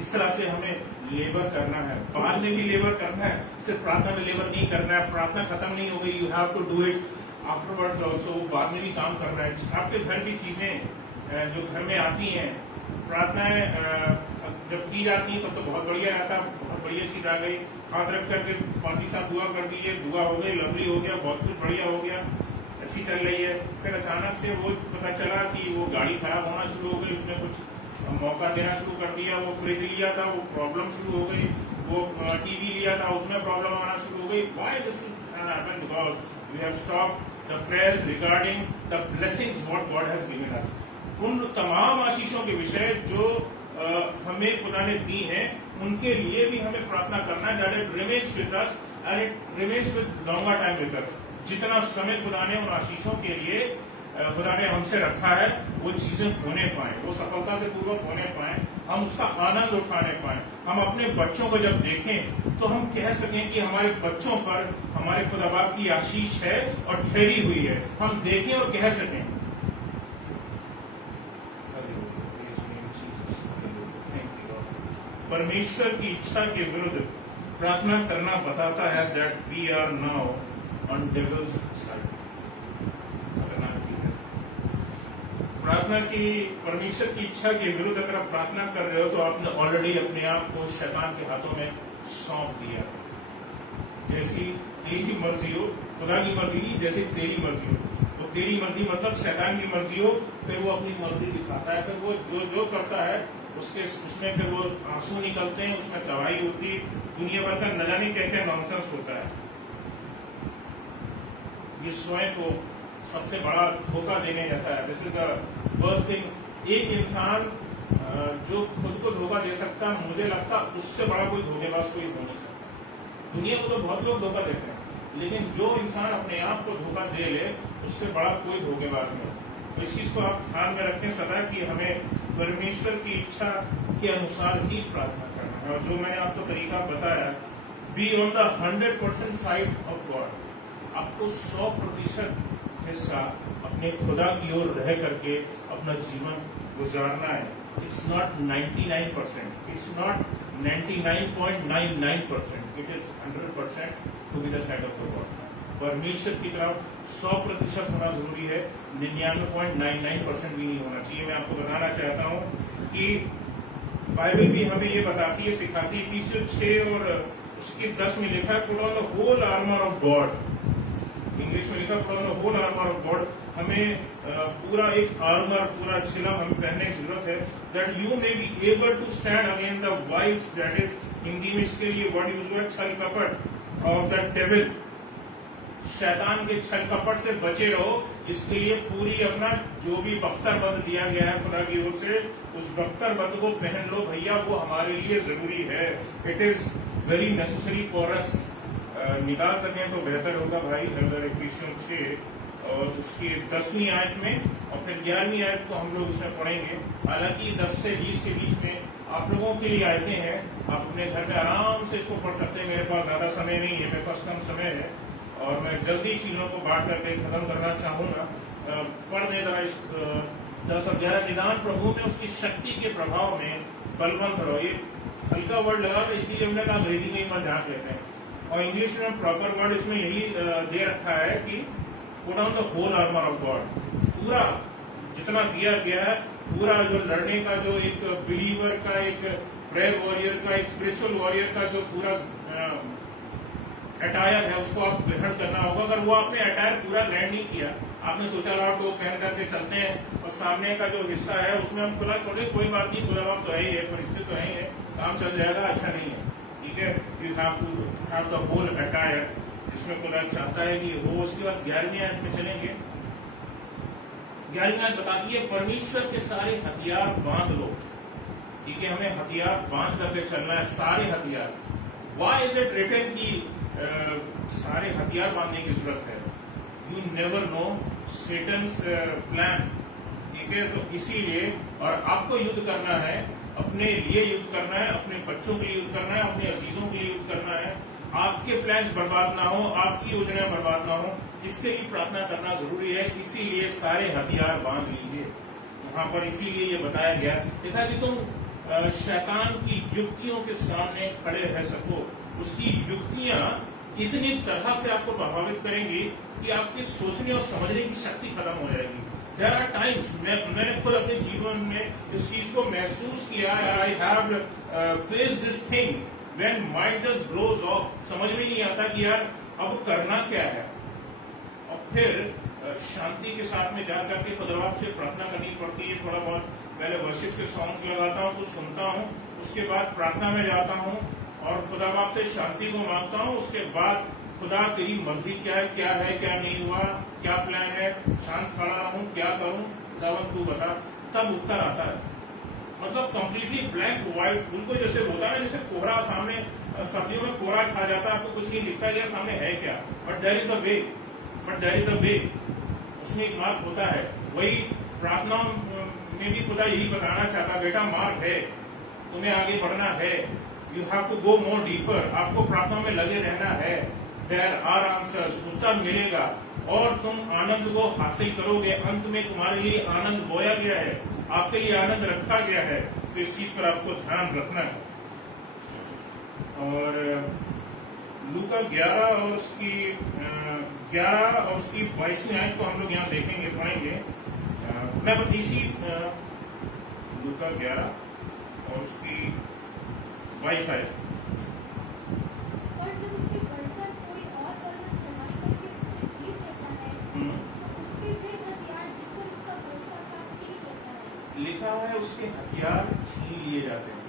इस तरह से हमें लेबर करना है, बाद में भी लेबर करना है, सिर्फ प्रार्थना में लेबर नहीं करना है। प्रार्थना खत्म नहीं हो गई, you have to do it afterwards also. बाद में भी काम करना है। आपके घर की चीजें जो घर में आती हैं, प्रार्थनाएं जब की जाती है तब तो बहुत बढ़िया रहता, बहुत बढ़िया चीज आ गई, हाथ रख करके पार्टी साहब दुआ कर दी है, दुआ हो गई, लवली हो गया, बहुत कुछ बढ़िया हो गया, अच्छी चल रही है। फिर अचानक से वो पता चला कि वो गाड़ी खराब होना शुरू हो गई, उसने कुछ मौका देना शुरू कर दिया। वो फ्रिज लिया था, वो प्रॉब्लम शुरू हो गई, वो टीवी लिया था, उसमें प्रॉब्लम आना शुरू हो गई। Why this is happened? Because we have stopped the prayers regarding the blessings what God has given us. उन तमाम आशीषों के विषय जो हमें खुदा ने दी हैं, उनके लिए भी हमें प्रार्थना करना है, that it remains with us and it remains with longer time with us। जितना समय खुदा ने उन आशीषों के लिए खुदा ने हमसे रखा है, वो चीजें होने पाए, वो सफलता से पूर्वक होने पाए, हम उसका आनंद उठाने पाए। हम अपने बच्चों को जब देखें तो हम कह सकें कि हमारे बच्चों पर हमारे खुदा बाप की आशीष है और ठहरी हुई है, हम देखें और कह सकें। परमेश्वर की इच्छा के विरुद्ध प्रार्थना करना बताता है that we are now on devil's side। खतरनाक चीज है प्रार्थना की। परमेश्वर की इच्छा के विरुद्ध अगर आप प्रार्थना कर रहे हो तो आपने ऑलरेडी अपने आप को शैतान के हाथों में सौंप दिया। जैसी तेरी मर्जी हो, खुदा की मर्जी नहीं, जैसे तेरी मर्जी हो। तो तेरी मर्जी मतलब शैतान की मर्जी हो, फिर वो अपनी मर्जी दिखाता है, फिर वो जो करता है उसमें फिर वो आंसू निकलते हैं, उसमें तबाही होती, दुनिया भर का न जाने क्या क्या नॉनसेंस होता है। ये स्वयं को सबसे बड़ा धोखा देने जैसा है। This is the worst thing. एक इंसान जो खुद को धोखा दे सकता, मुझे लगता उससे बड़ा कोई धोखेबाज कोई हो नहीं सकता। दुनिया को तो बहुत लोग धोखा देते हैं, लेकिन जो इंसान अपने आप को धोखा दे ले, उससे बड़ा कोई धोखेबाज नहीं। तो इस चीज को आप ध्यान में रखें सदा कि हमें परमेश्वर की इच्छा के अनुसार ही प्रार्थना करना है। और जो मैंने आपको तरीका बताया, be on the 100% side of God. आपको 100% हिस्सा अपने खुदा की ओर रह करके अपना जीवन गुजारना है। It's not 99%, it's not 99.99%, it is 100% to be the side of the God. परमेश्वर की तरफ 100% होना जरूरी है, 99.99% भी नहीं होना चाहिए। मैं आपको बताना चाहता हूँ कि बाइबल भी हमें ये बताती है, सिखाती है। इफिसियंस 6 और उसके 10 में लिखा है, put on the whole armour of God. English में लिखा, put on the whole armour of God. हमें पूरा एक आर्मर, पूरा चिलम हमें पहनने की जरूरत है, that you may be able to stand against the wiles, that is Hindi में इसके लिए वर्ड यूज हुआ है छल कपट ऑफ द डेविल। शैतान के छल कपट से बचे रहो, इसके लिए पूरी अपना जो भी बख्तरबंद दिया गया है खुदा की ओर से, उस बख्तरबंद को पहन लो भैया, वो हमारे लिए जरूरी है। It is very necessary for us. निकाल सकें तो बेहतर होगा भाई, अगर इफिसियंस 6 और उसकी 10वीं आयत में और फिर 11वीं आयत को हम लोग इसमें पढ़ेंगे। हालांकि 10 से 20 के बीच में आप लोगों के लिए आयतें हैं, आप अपने घर में आराम से इसको पढ़ सकते हैं। मेरे पास ज्यादा समय नहीं है, मेरे पास कम समय है और मैं जल्दी चीजों को बांट करके खत्म करना चाहूंगा। पढ़ दे जरा इस 10 और 11। निदान प्रभु में उसकी शक्ति के प्रभाव में बलवंत रहो। ये हल्का वर्ड लगा तो इसीलिए हमने कहा अंग्रेजी में मत झांक लेते हैं, और इंग्लिश में प्रॉपर वर्ड इसमें यही दे रखा है कि put on the whole armour of God. पूरा जितना दिया गया है, पूरा जो लड़ने का, जो एक बिलीवर का, एक प्रेयर वॉरियर का, एक स्पिरिचुअल वॉरियर का जो पूरा अटायर है, उसको आप ग्रहण करना होगा। अगर वो आपने अटायर पूरा ग्रहण नहीं किया, आपने सोचा लाओ तो पहन करके चलते हैं और सामने का जो हिस्सा है उसमें हम खुला छोड़े, कोई बात नहीं, खुदा बाप तो है ही है, परिस्थिति तो है ही है, काम चल जाएगा, अच्छा नहीं है। ठीक है, you have to have the whole attire, जिसमें खुदा चाहता है कि वो। उसके बाद 11वीं आयत में चलेंगे। 11वीं आयत बताती है परमेश्वर के सारे हथियार बांध लो। ठीक है, हमें हथियार बांध करके चलना है, सारे हथियार। व्हाई इज इट रिटन की सारे हथियार बांधने की जरूरत है? You never know Satan's plan. ठीक है, तो इसीलिए, और आपको युद्ध करना है, अपने लिए युद्ध करना है, अपने बच्चों के लिए युद्ध करना है, अपने अजीजों के लिए युद्ध करना है। आपके प्लान्स बर्बाद ना हो, आपकी योजनाएं बर्बाद ना हो, इसके लिए प्रार्थना करना जरूरी है। इसीलिए सारे हथियार बांध लीजिए। यहाँ पर इसीलिए ये बताया गया ताकि तुम शैतान की युक्तियों के सामने खड़े रह सको। उसकी युक्तियां इतनी तरह से आपको प्रभावित करेंगी कि आपके सोचने और समझने की शक्ति खत्म हो जाएगी। देयर आर टाइम्स, मैंने खुद अपने जीवन में इस चीज को महसूस किया। I have faced this thing when mind just blows off. समझ में नहीं आता कि यार अब करना क्या है, और फिर शांति के साथ में जा करके खुदा से प्रार्थना करनी पड़ती है। थोड़ा बहुत पहले वर्शिप के सॉन्ग लगाता हूँ, कुछ सुनता हूँ, उसके बाद प्रार्थना में जाता हूँ और खुदा बाप से शांति को मांगता हूँ। उसके बाद खुदा तेरी मर्जी क्या है, क्या नहीं हुआ, क्या प्लान है, शांत खड़ा रहूं, क्या करूं, खुदावन तू बता। तब उत्तर आता है, मतलब कंप्लीटली ब्लैक व्हाइट, बिल्कुल जैसे होता है, जैसे कोहरा सामने, सर्दियों में कोहरा छा जाता है, आपको कुछ नहीं दिखता है सामने है क्या, बट देयर इज अ वे, उसमें एक मार्ग होता है। वही प्रार्थना में भी खुदा यही बताना चाहता, बेटा मार्ग है, तुम्हें आगे बढ़ना है। You have to go more deeper, आपको प्रार्थना में लगे रहना है। देयर आर आंसर्स, उत्तर मिलेगा और तुम आनंद को हासिल करोगे। अंत में तुम्हारे लिए आनंद बोया गया है, आपके लिए आनंद रखा गया है, तो इस चीज पर आपको ध्यान रखना है। और लूका 11 और उसकी 22वीं आयत को हम लोग यहाँ देखेंगे, पढ़ेंगे। मैं इसी लूका 11 और उसकी 22 आयत। लिखा है उसके हथियार छीन लिए जाते हैं।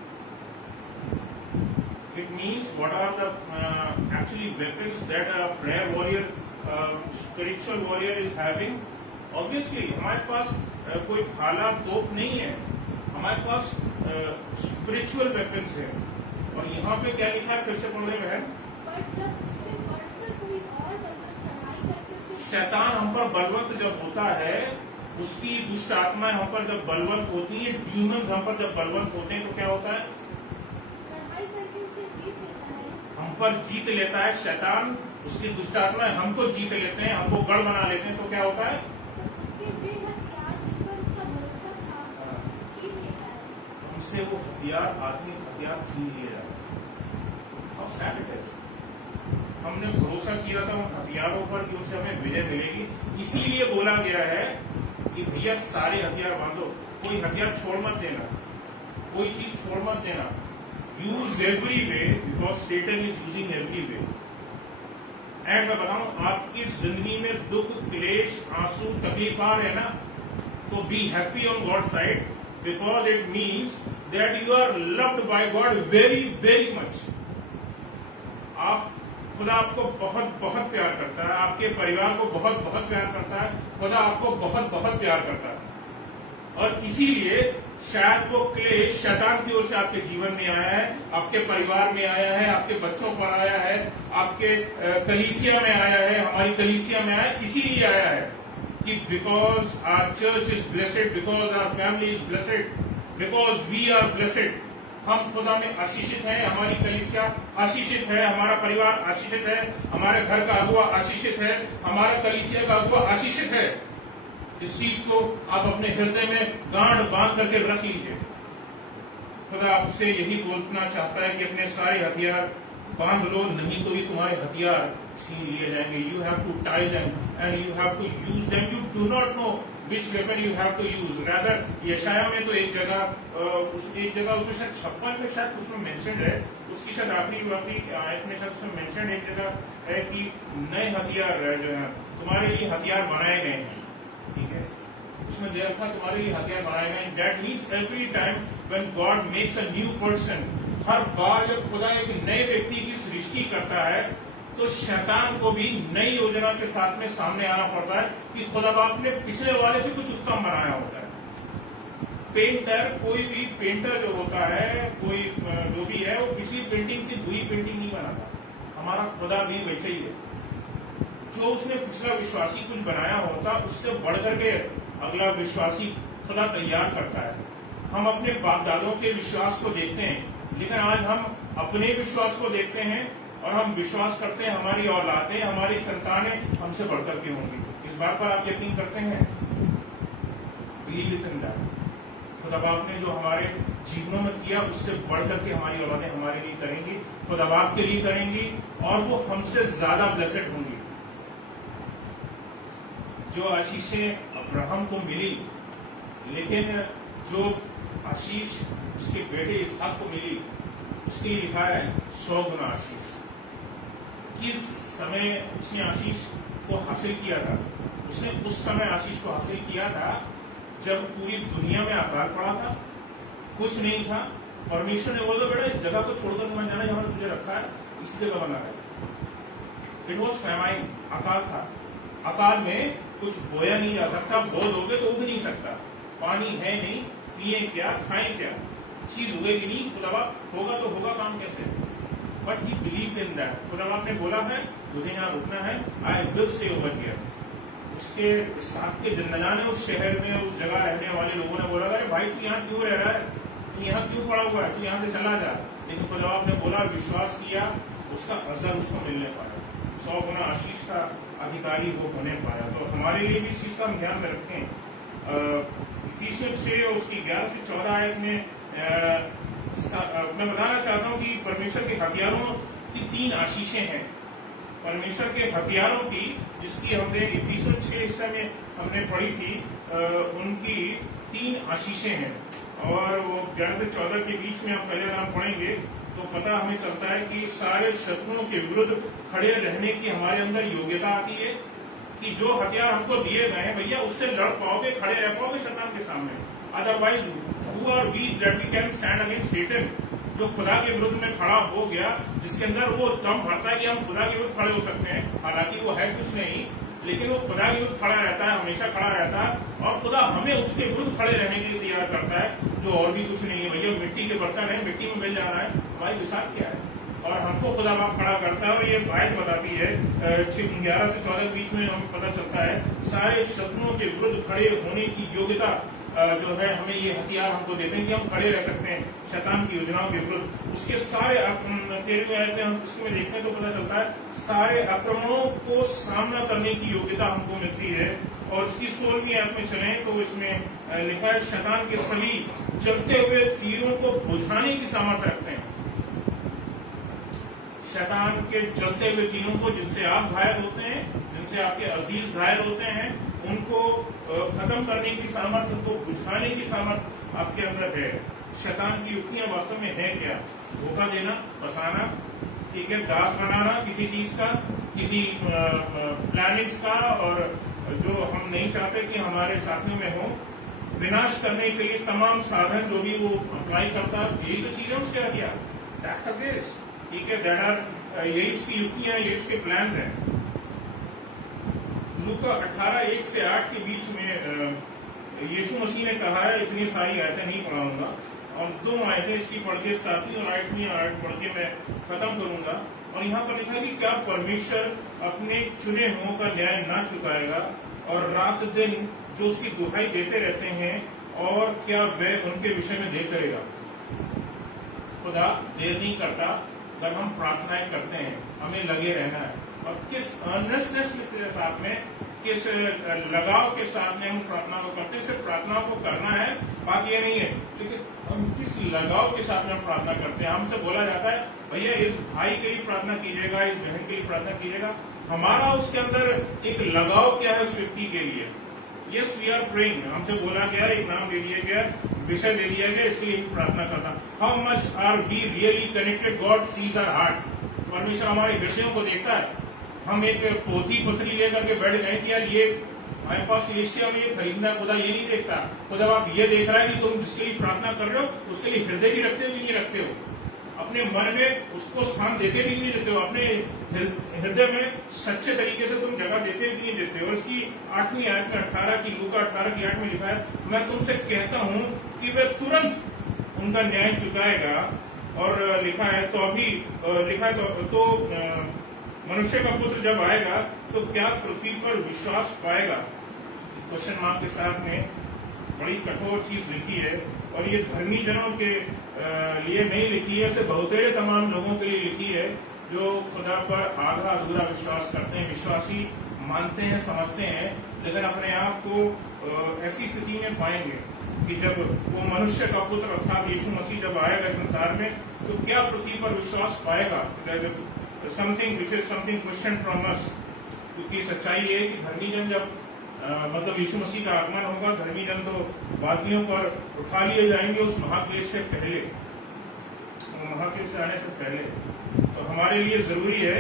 It means what are the actually weapons that a prayer warrior, spiritual warrior is having? Obviously, हमारे पास कोई भाला तोप नहीं है, हमारे पास spiritual weapons है। और यहाँ पे क्या लिखा है, फिर से पढ़ दे बहन। शैतान हम पर बलवंत जब होता है, उसकी दुष्ट आत्माएं हम पर जब बलवंत होती है, डीमंस हम पर जब बलवंत होते हैं, तो क्या होता है, हम पर जीत लेता है शैतान। उसकी दुष्ट आत्मा हमको जीत लेते हैं, हमको गढ़ बना लेते हैं, तो क्या होता है? उसके वे हथियार जिन पर उसका भरोसा था छीन लेता है। हमसे वो हथियार, आत्मिक हथियार छीन लिए जाते हैं। How sad it is। हमने भरोसा किया था उन हथियारों पर कि उनसे हमें विजय मिलेगी, इसीलिए बोला गया है कि भैया सारे हथियार बांधो, कोई हथियार छोड़ मत देना, कोई चीज छोड़ मत देना। Use every way because Satan is using every way. And मैं बताऊं, आपकी जिंदगी में दुख, क्लेश, आंसू, तकलीफ आ रहे हैं ना, तो be happy on God side because it means that you are loved by God very very much. आप, खुदा आपको बहुत बहुत प्यार करता है, आपके परिवार को बहुत बहुत प्यार करता है, खुदा आपको बहुत बहुत प्यार करता है। और इसीलिए शायद वो क्लेश शैतान की ओर से आपके जीवन में आया है, आपके परिवार में आया है, आपके बच्चों पर आया है, आपके कलीसिया में आया है, हमारी कलीसिया में आया है, इसीलिए आया है कि because our church is blessed, because our family is blessed, because we are blessed. हम खुदा में आशीषित हैं, हमारी कलीसिया आशीषित है, हमारा परिवार आशीषित है, हमारे घर का अगुआ आशीषित है, हमारा कलीसिया का अगुआ आशीषित है। इस चीज को आप अपने हृदय में गांठ बांध करके रख लीजिए। खुदा आपसे यही बोलना चाहता है कि अपने सारे हथियार बांध लो, नहीं तो ये तुम्हारे हथियार छीन लिए जाएंगे। You have to tie them and you have to use them. You do not know which weapon you have to use. Rather Yashaya में तो एक जगह उसमें शायद 56 में शायद उसमें मेंशन है, उसकी शायद आखिरी आयत में शायद उसमें मेंशन एक जगह है कि नए हथियार जो है तुम्हारे लिए हथियार बनाए गए हैं। ठीक है, उसमें दिया था तुम्हारे लिए हथियार बनाए गए। That means every time when God makes a new person, हर बार जब खुदा एक नए व्यक्ति की सृष्टि करता है तो शैतान को भी नई योजना के साथ में सामने आना पड़ता है कि खुदा बाप ने पिछले वाले से कुछ उत्तम बनाया होता है। पेंटर, कोई भी पेंटर जो होता है, कोई जो भी है, वो पिछली पेंटिंग से बुरी पेंटिंग नहीं बनाता। हमारा खुदा भी वैसे ही है। जो उसने पिछला विश्वासी कुछ बनाया होता, उससे बढ़कर के अगला विश्वासी खुदा तैयार करता है। हम अपने बाप दादों के विश्वास को देखते हैं, लेकिन आज हम अपने विश्वास को देखते हैं और हम विश्वास करते हैं हमारी औलादें, हमारी संतानें हमसे बढ़कर के होंगी। इस बात पर आप यकीन करते हैं? Believe it in that. खुदा बाप ने जो हमारे जीवनों में किया, उससे बढ़कर के हमारी औलादें हमारे लिए करेंगी, खुदा बाप के लिए करेंगी, और वो हमसे ज्यादा ब्लेसेड होंगी। जो आशीषें अब्राहम को मिली, लेकिन जो आशीष उसके बेटे इसहाक को मिली, उसके लिए लिखा है 100 गुना आशीष। किस समय उसने आशीष को हासिल किया था? उसने उस समय आशीष को हासिल किया था जब पूरी दुनिया में अकाल पड़ा था, कुछ नहीं था। परमेश्वर ने बोला, बेटा इस जगह को छोड़कर मत जाना, जहां तुझे रखा है इस जगह बना है। इट वॉज फैमाइन, अकाल था। अकाल में कुछ बोया नहीं जा सकता, बो दोगे तो उग नहीं सकता, पानी है नहीं, पिए क्या, खाएं क्या, चीज उगेगी नहीं। खुदा होगा तो होगा, काम कैसे? But he believed in that. खुदा ने बोला है मुझे यहाँ रुकना है, I will stay over here. उसके साथ के दिन न जाने उस शहर में, उस जगह रहने वाले लोगों ने बोला, अरे भाई तू यहाँ क्यों रह रहा है, तू यहाँ क्यों पड़ा हुआ है, तू यहाँ से चला जा। लेकिन खुदा ने बोला, विश्वास किया, उसका अजर उसको मिलने पाया, 100 गुना आशीष का अधिकारी वो होने पाया। तो हमारे लिए भी इस चीज का हम ध्यान में रखें। इफिसियंस 6 उसकी 11 से 14 आयत में मैं बताना चाहता हूँ कि परमेश्वर के हथियारों की 3 आशीषें हैं। परमेश्वर के हथियारों की, जिसकी हमने इफिसियंस 6 हिस्से में हमने पढ़ी थी, उनकी 3 आशीषें हैं। और वो 11 से 14 के बीच में हम पहले अगर हम पढ़ेंगे तो पता हमें चलता है कि सारे शत्रुओं के विरुद्ध खड़े रहने की हमारे अंदर योग्यता आती है कि जो हथियार हमको दिए गए हैं भैया, उससे लड़ पाओगे, खड़े रह पाओगे शैतान के सामने। Otherwise who are we that we can stand against Satan? जो खुदा के विरुद्ध में खड़ा हो गया, जिसके अंदर वो दम भरता है कि हम खुदा के विरुद्ध खड़े हो सकते हैं, हालांकि वो है कुछ नहीं, लेकिन वो खुदा के विरुद्ध खड़ा रहता है, हमेशा खड़ा रहता है, और खुदा हमें उसके विरुद्ध खड़े रहने के लिए तैयार करता है, जो और भी कुछ नहीं है। भैया मिट्टी के बर्तन है, मिट्टी में मिल जा रहा है, हमारी विसाख क्या है? और हमको खुदा बाप खड़ा करता है। और ये आयत बताती है 11 से 14 के बीच में हमें पता चलता है सारे शत्रुओं के विरुद्ध खड़े होने की योग्यता जो है हमें ये हथियार हमको देते हैं कि हम खड़े रह सकते हैं शैतान की योजनाओं के विरुद्ध। उसके सारे 13वीं आयत में हम इसमें देखते हैं तो पता चलता है सारे आक्रमणों को सामना करने की योग्यता हमको मिलती है। और उसकी 16वीं आयत में चलें तो इसमें लिखा है शैतान के सभी चलते हुए तीरों को बुझाने की सामर्थ्य रखते हैं। शैतान के चलते हुए तीरों को, जिनसे आप घायल होते हैं, जिनसे आपके अजीज घायल होते हैं, उनको खत्म करने की सामर्थ्य, उनको बुझाने की सामर्थ्य आपके अंदर है। शैतान की युक्तियां वास्तव में है क्या? धोखा देना, फंसाना, ठीक है, दास बनाना किसी चीज का, किसी प्लानिंग्स का, और जो हम नहीं चाहते कि हमारे साथियों में हो, विनाश करने के लिए तमाम साधन जो भी वो अप्लाई करता है, यही तो चीजें उसके हथियार, दैट्स द बेस, ठीक है, दैट आर, यही उसकी युक्तियां, यही उसके प्लान्स हैं। लूका 18:1 से 8 के बीच में यीशु मसीह ने कहा है, इतनी सारी आयतें नहीं पढ़ाऊंगा, और 2 आयतें इसकी पढ़ के 7वीं और 8वीं आयत पढ़ के मैं खत्म करूंगा। और यहाँ पर लिखा है कि क्या परमेश्वर अपने चुने हुओं का न्याय ना चुकाएगा और रात दिन जो उसकी दुहाई देते रहते हैं, और क्या वह उनके विषय में देर करेगा? खुदा देर नहीं करता। जब हम प्रार्थनाएं करते हैं हमें लगे रहना है, और किस अर्नेस्टनेस के साथ में, किस लगाव के साथ में हम प्रार्थना को करते हैं। सिर्फ प्रार्थना को करना है, बात ये नहीं है, लेकिन हम किस लगाव के साथ में हम प्रार्थना करते हैं। हमसे बोला जाता है भैया इस भाई के लिए प्रार्थना कीजिएगा, इस बहन के लिए प्रार्थना कीजिएगा। हमारा उसके अंदर एक लगाव क्या है उस व्यक्ति के लिए? यस वी आर प्रेइंग, हमसे बोला गया, एक नाम दे दिया गया, विषय दे दिया गया, इसके लिए प्रार्थना करना। How much are we really connected? God sees our heart. परमेश्वर हमारे हृदयों को देखता है। हम एक पोथी पथरी लेकर के बैठ गए कि यार ये हमारे पास एशिया में ये खरीदना, खुदा ये नहीं देखता। खुदा आप ये देख रहा है कि तुम जिसके लिए प्रार्थना कर रहे हो उसके लिए हृदय भी रखते हो कि नहीं रखते हो, अपने मन में उसको स्थान देते भी नहीं देते हो, अपने हृदय में सच्चे तरीके से तुम जगह देते भी नहीं देते हो। इसकी 8वीं आयत में 18 की, लूका 18 की 8 में लिखा है, मैं तुमसे कहता हूँ कि वह तुरंत उनका न्याय चुकाएगा। और लिखा है तो अभी लिखा है तो मनुष्य का पुत्र जब आएगा तो क्या पृथ्वी पर विश्वास पाएगा? क्वेश्चन मार्क के साथ में बड़ी कठोर चीज लिखी है, और ये धर्मी जनों के लिए नहीं लिखी है, सिर्फ बहुतेरे तमाम लोगों के लिए लिखी है जो खुदा पर आधा अधूरा विश्वास करते हैं, विश्वासी मानते हैं, समझते हैं, लेकिन अपने आप को ऐसी स्थिति में पाएंगे कि जब वो मनुष्य का पुत्र अर्थात यीशु मसीह जब आएगा संसार में, तो क्या पृथ्वी पर विश्वास पाएगा? Something which is something question from us. क्योंकि सच्चाई है कि धर्मी जन जब मतलब यीशु मसीह का आगमन होगा, धर्मी जन तो वादियों पर उठा लिए जाएंगे उस महाक्लेश से पहले, महाक्लेश से आने से पहले। तो हमारे लिए जरूरी है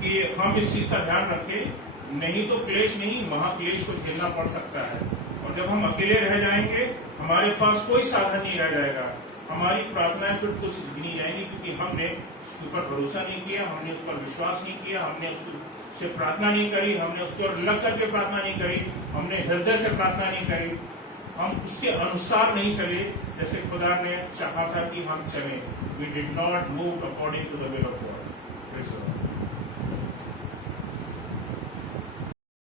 कि हम इस चीज का ध्यान रखें, नहीं तो क्लेश नहीं, महाक्लेश को झेलना पड़ सकता है। और जब हम अकेले रह जाएंगे, हमारे पास कोई साधन नहीं रह जाएगा, हमारी प्रार्थनाएं फिर कुछ गिनी जाएंगी, क्योंकि हमने उसके ऊपर भरोसा नहीं किया, हमने उस पर विश्वास नहीं किया, हमने उससे प्रार्थना नहीं करी, हमने उसको लग करके प्रार्थना नहीं करी, हमने हृदय से प्रार्थना नहीं करी, हम उसके अनुसार नहीं चले जैसे खुदा ने चाहा था कि हम चलें। We did not move according to the will of God.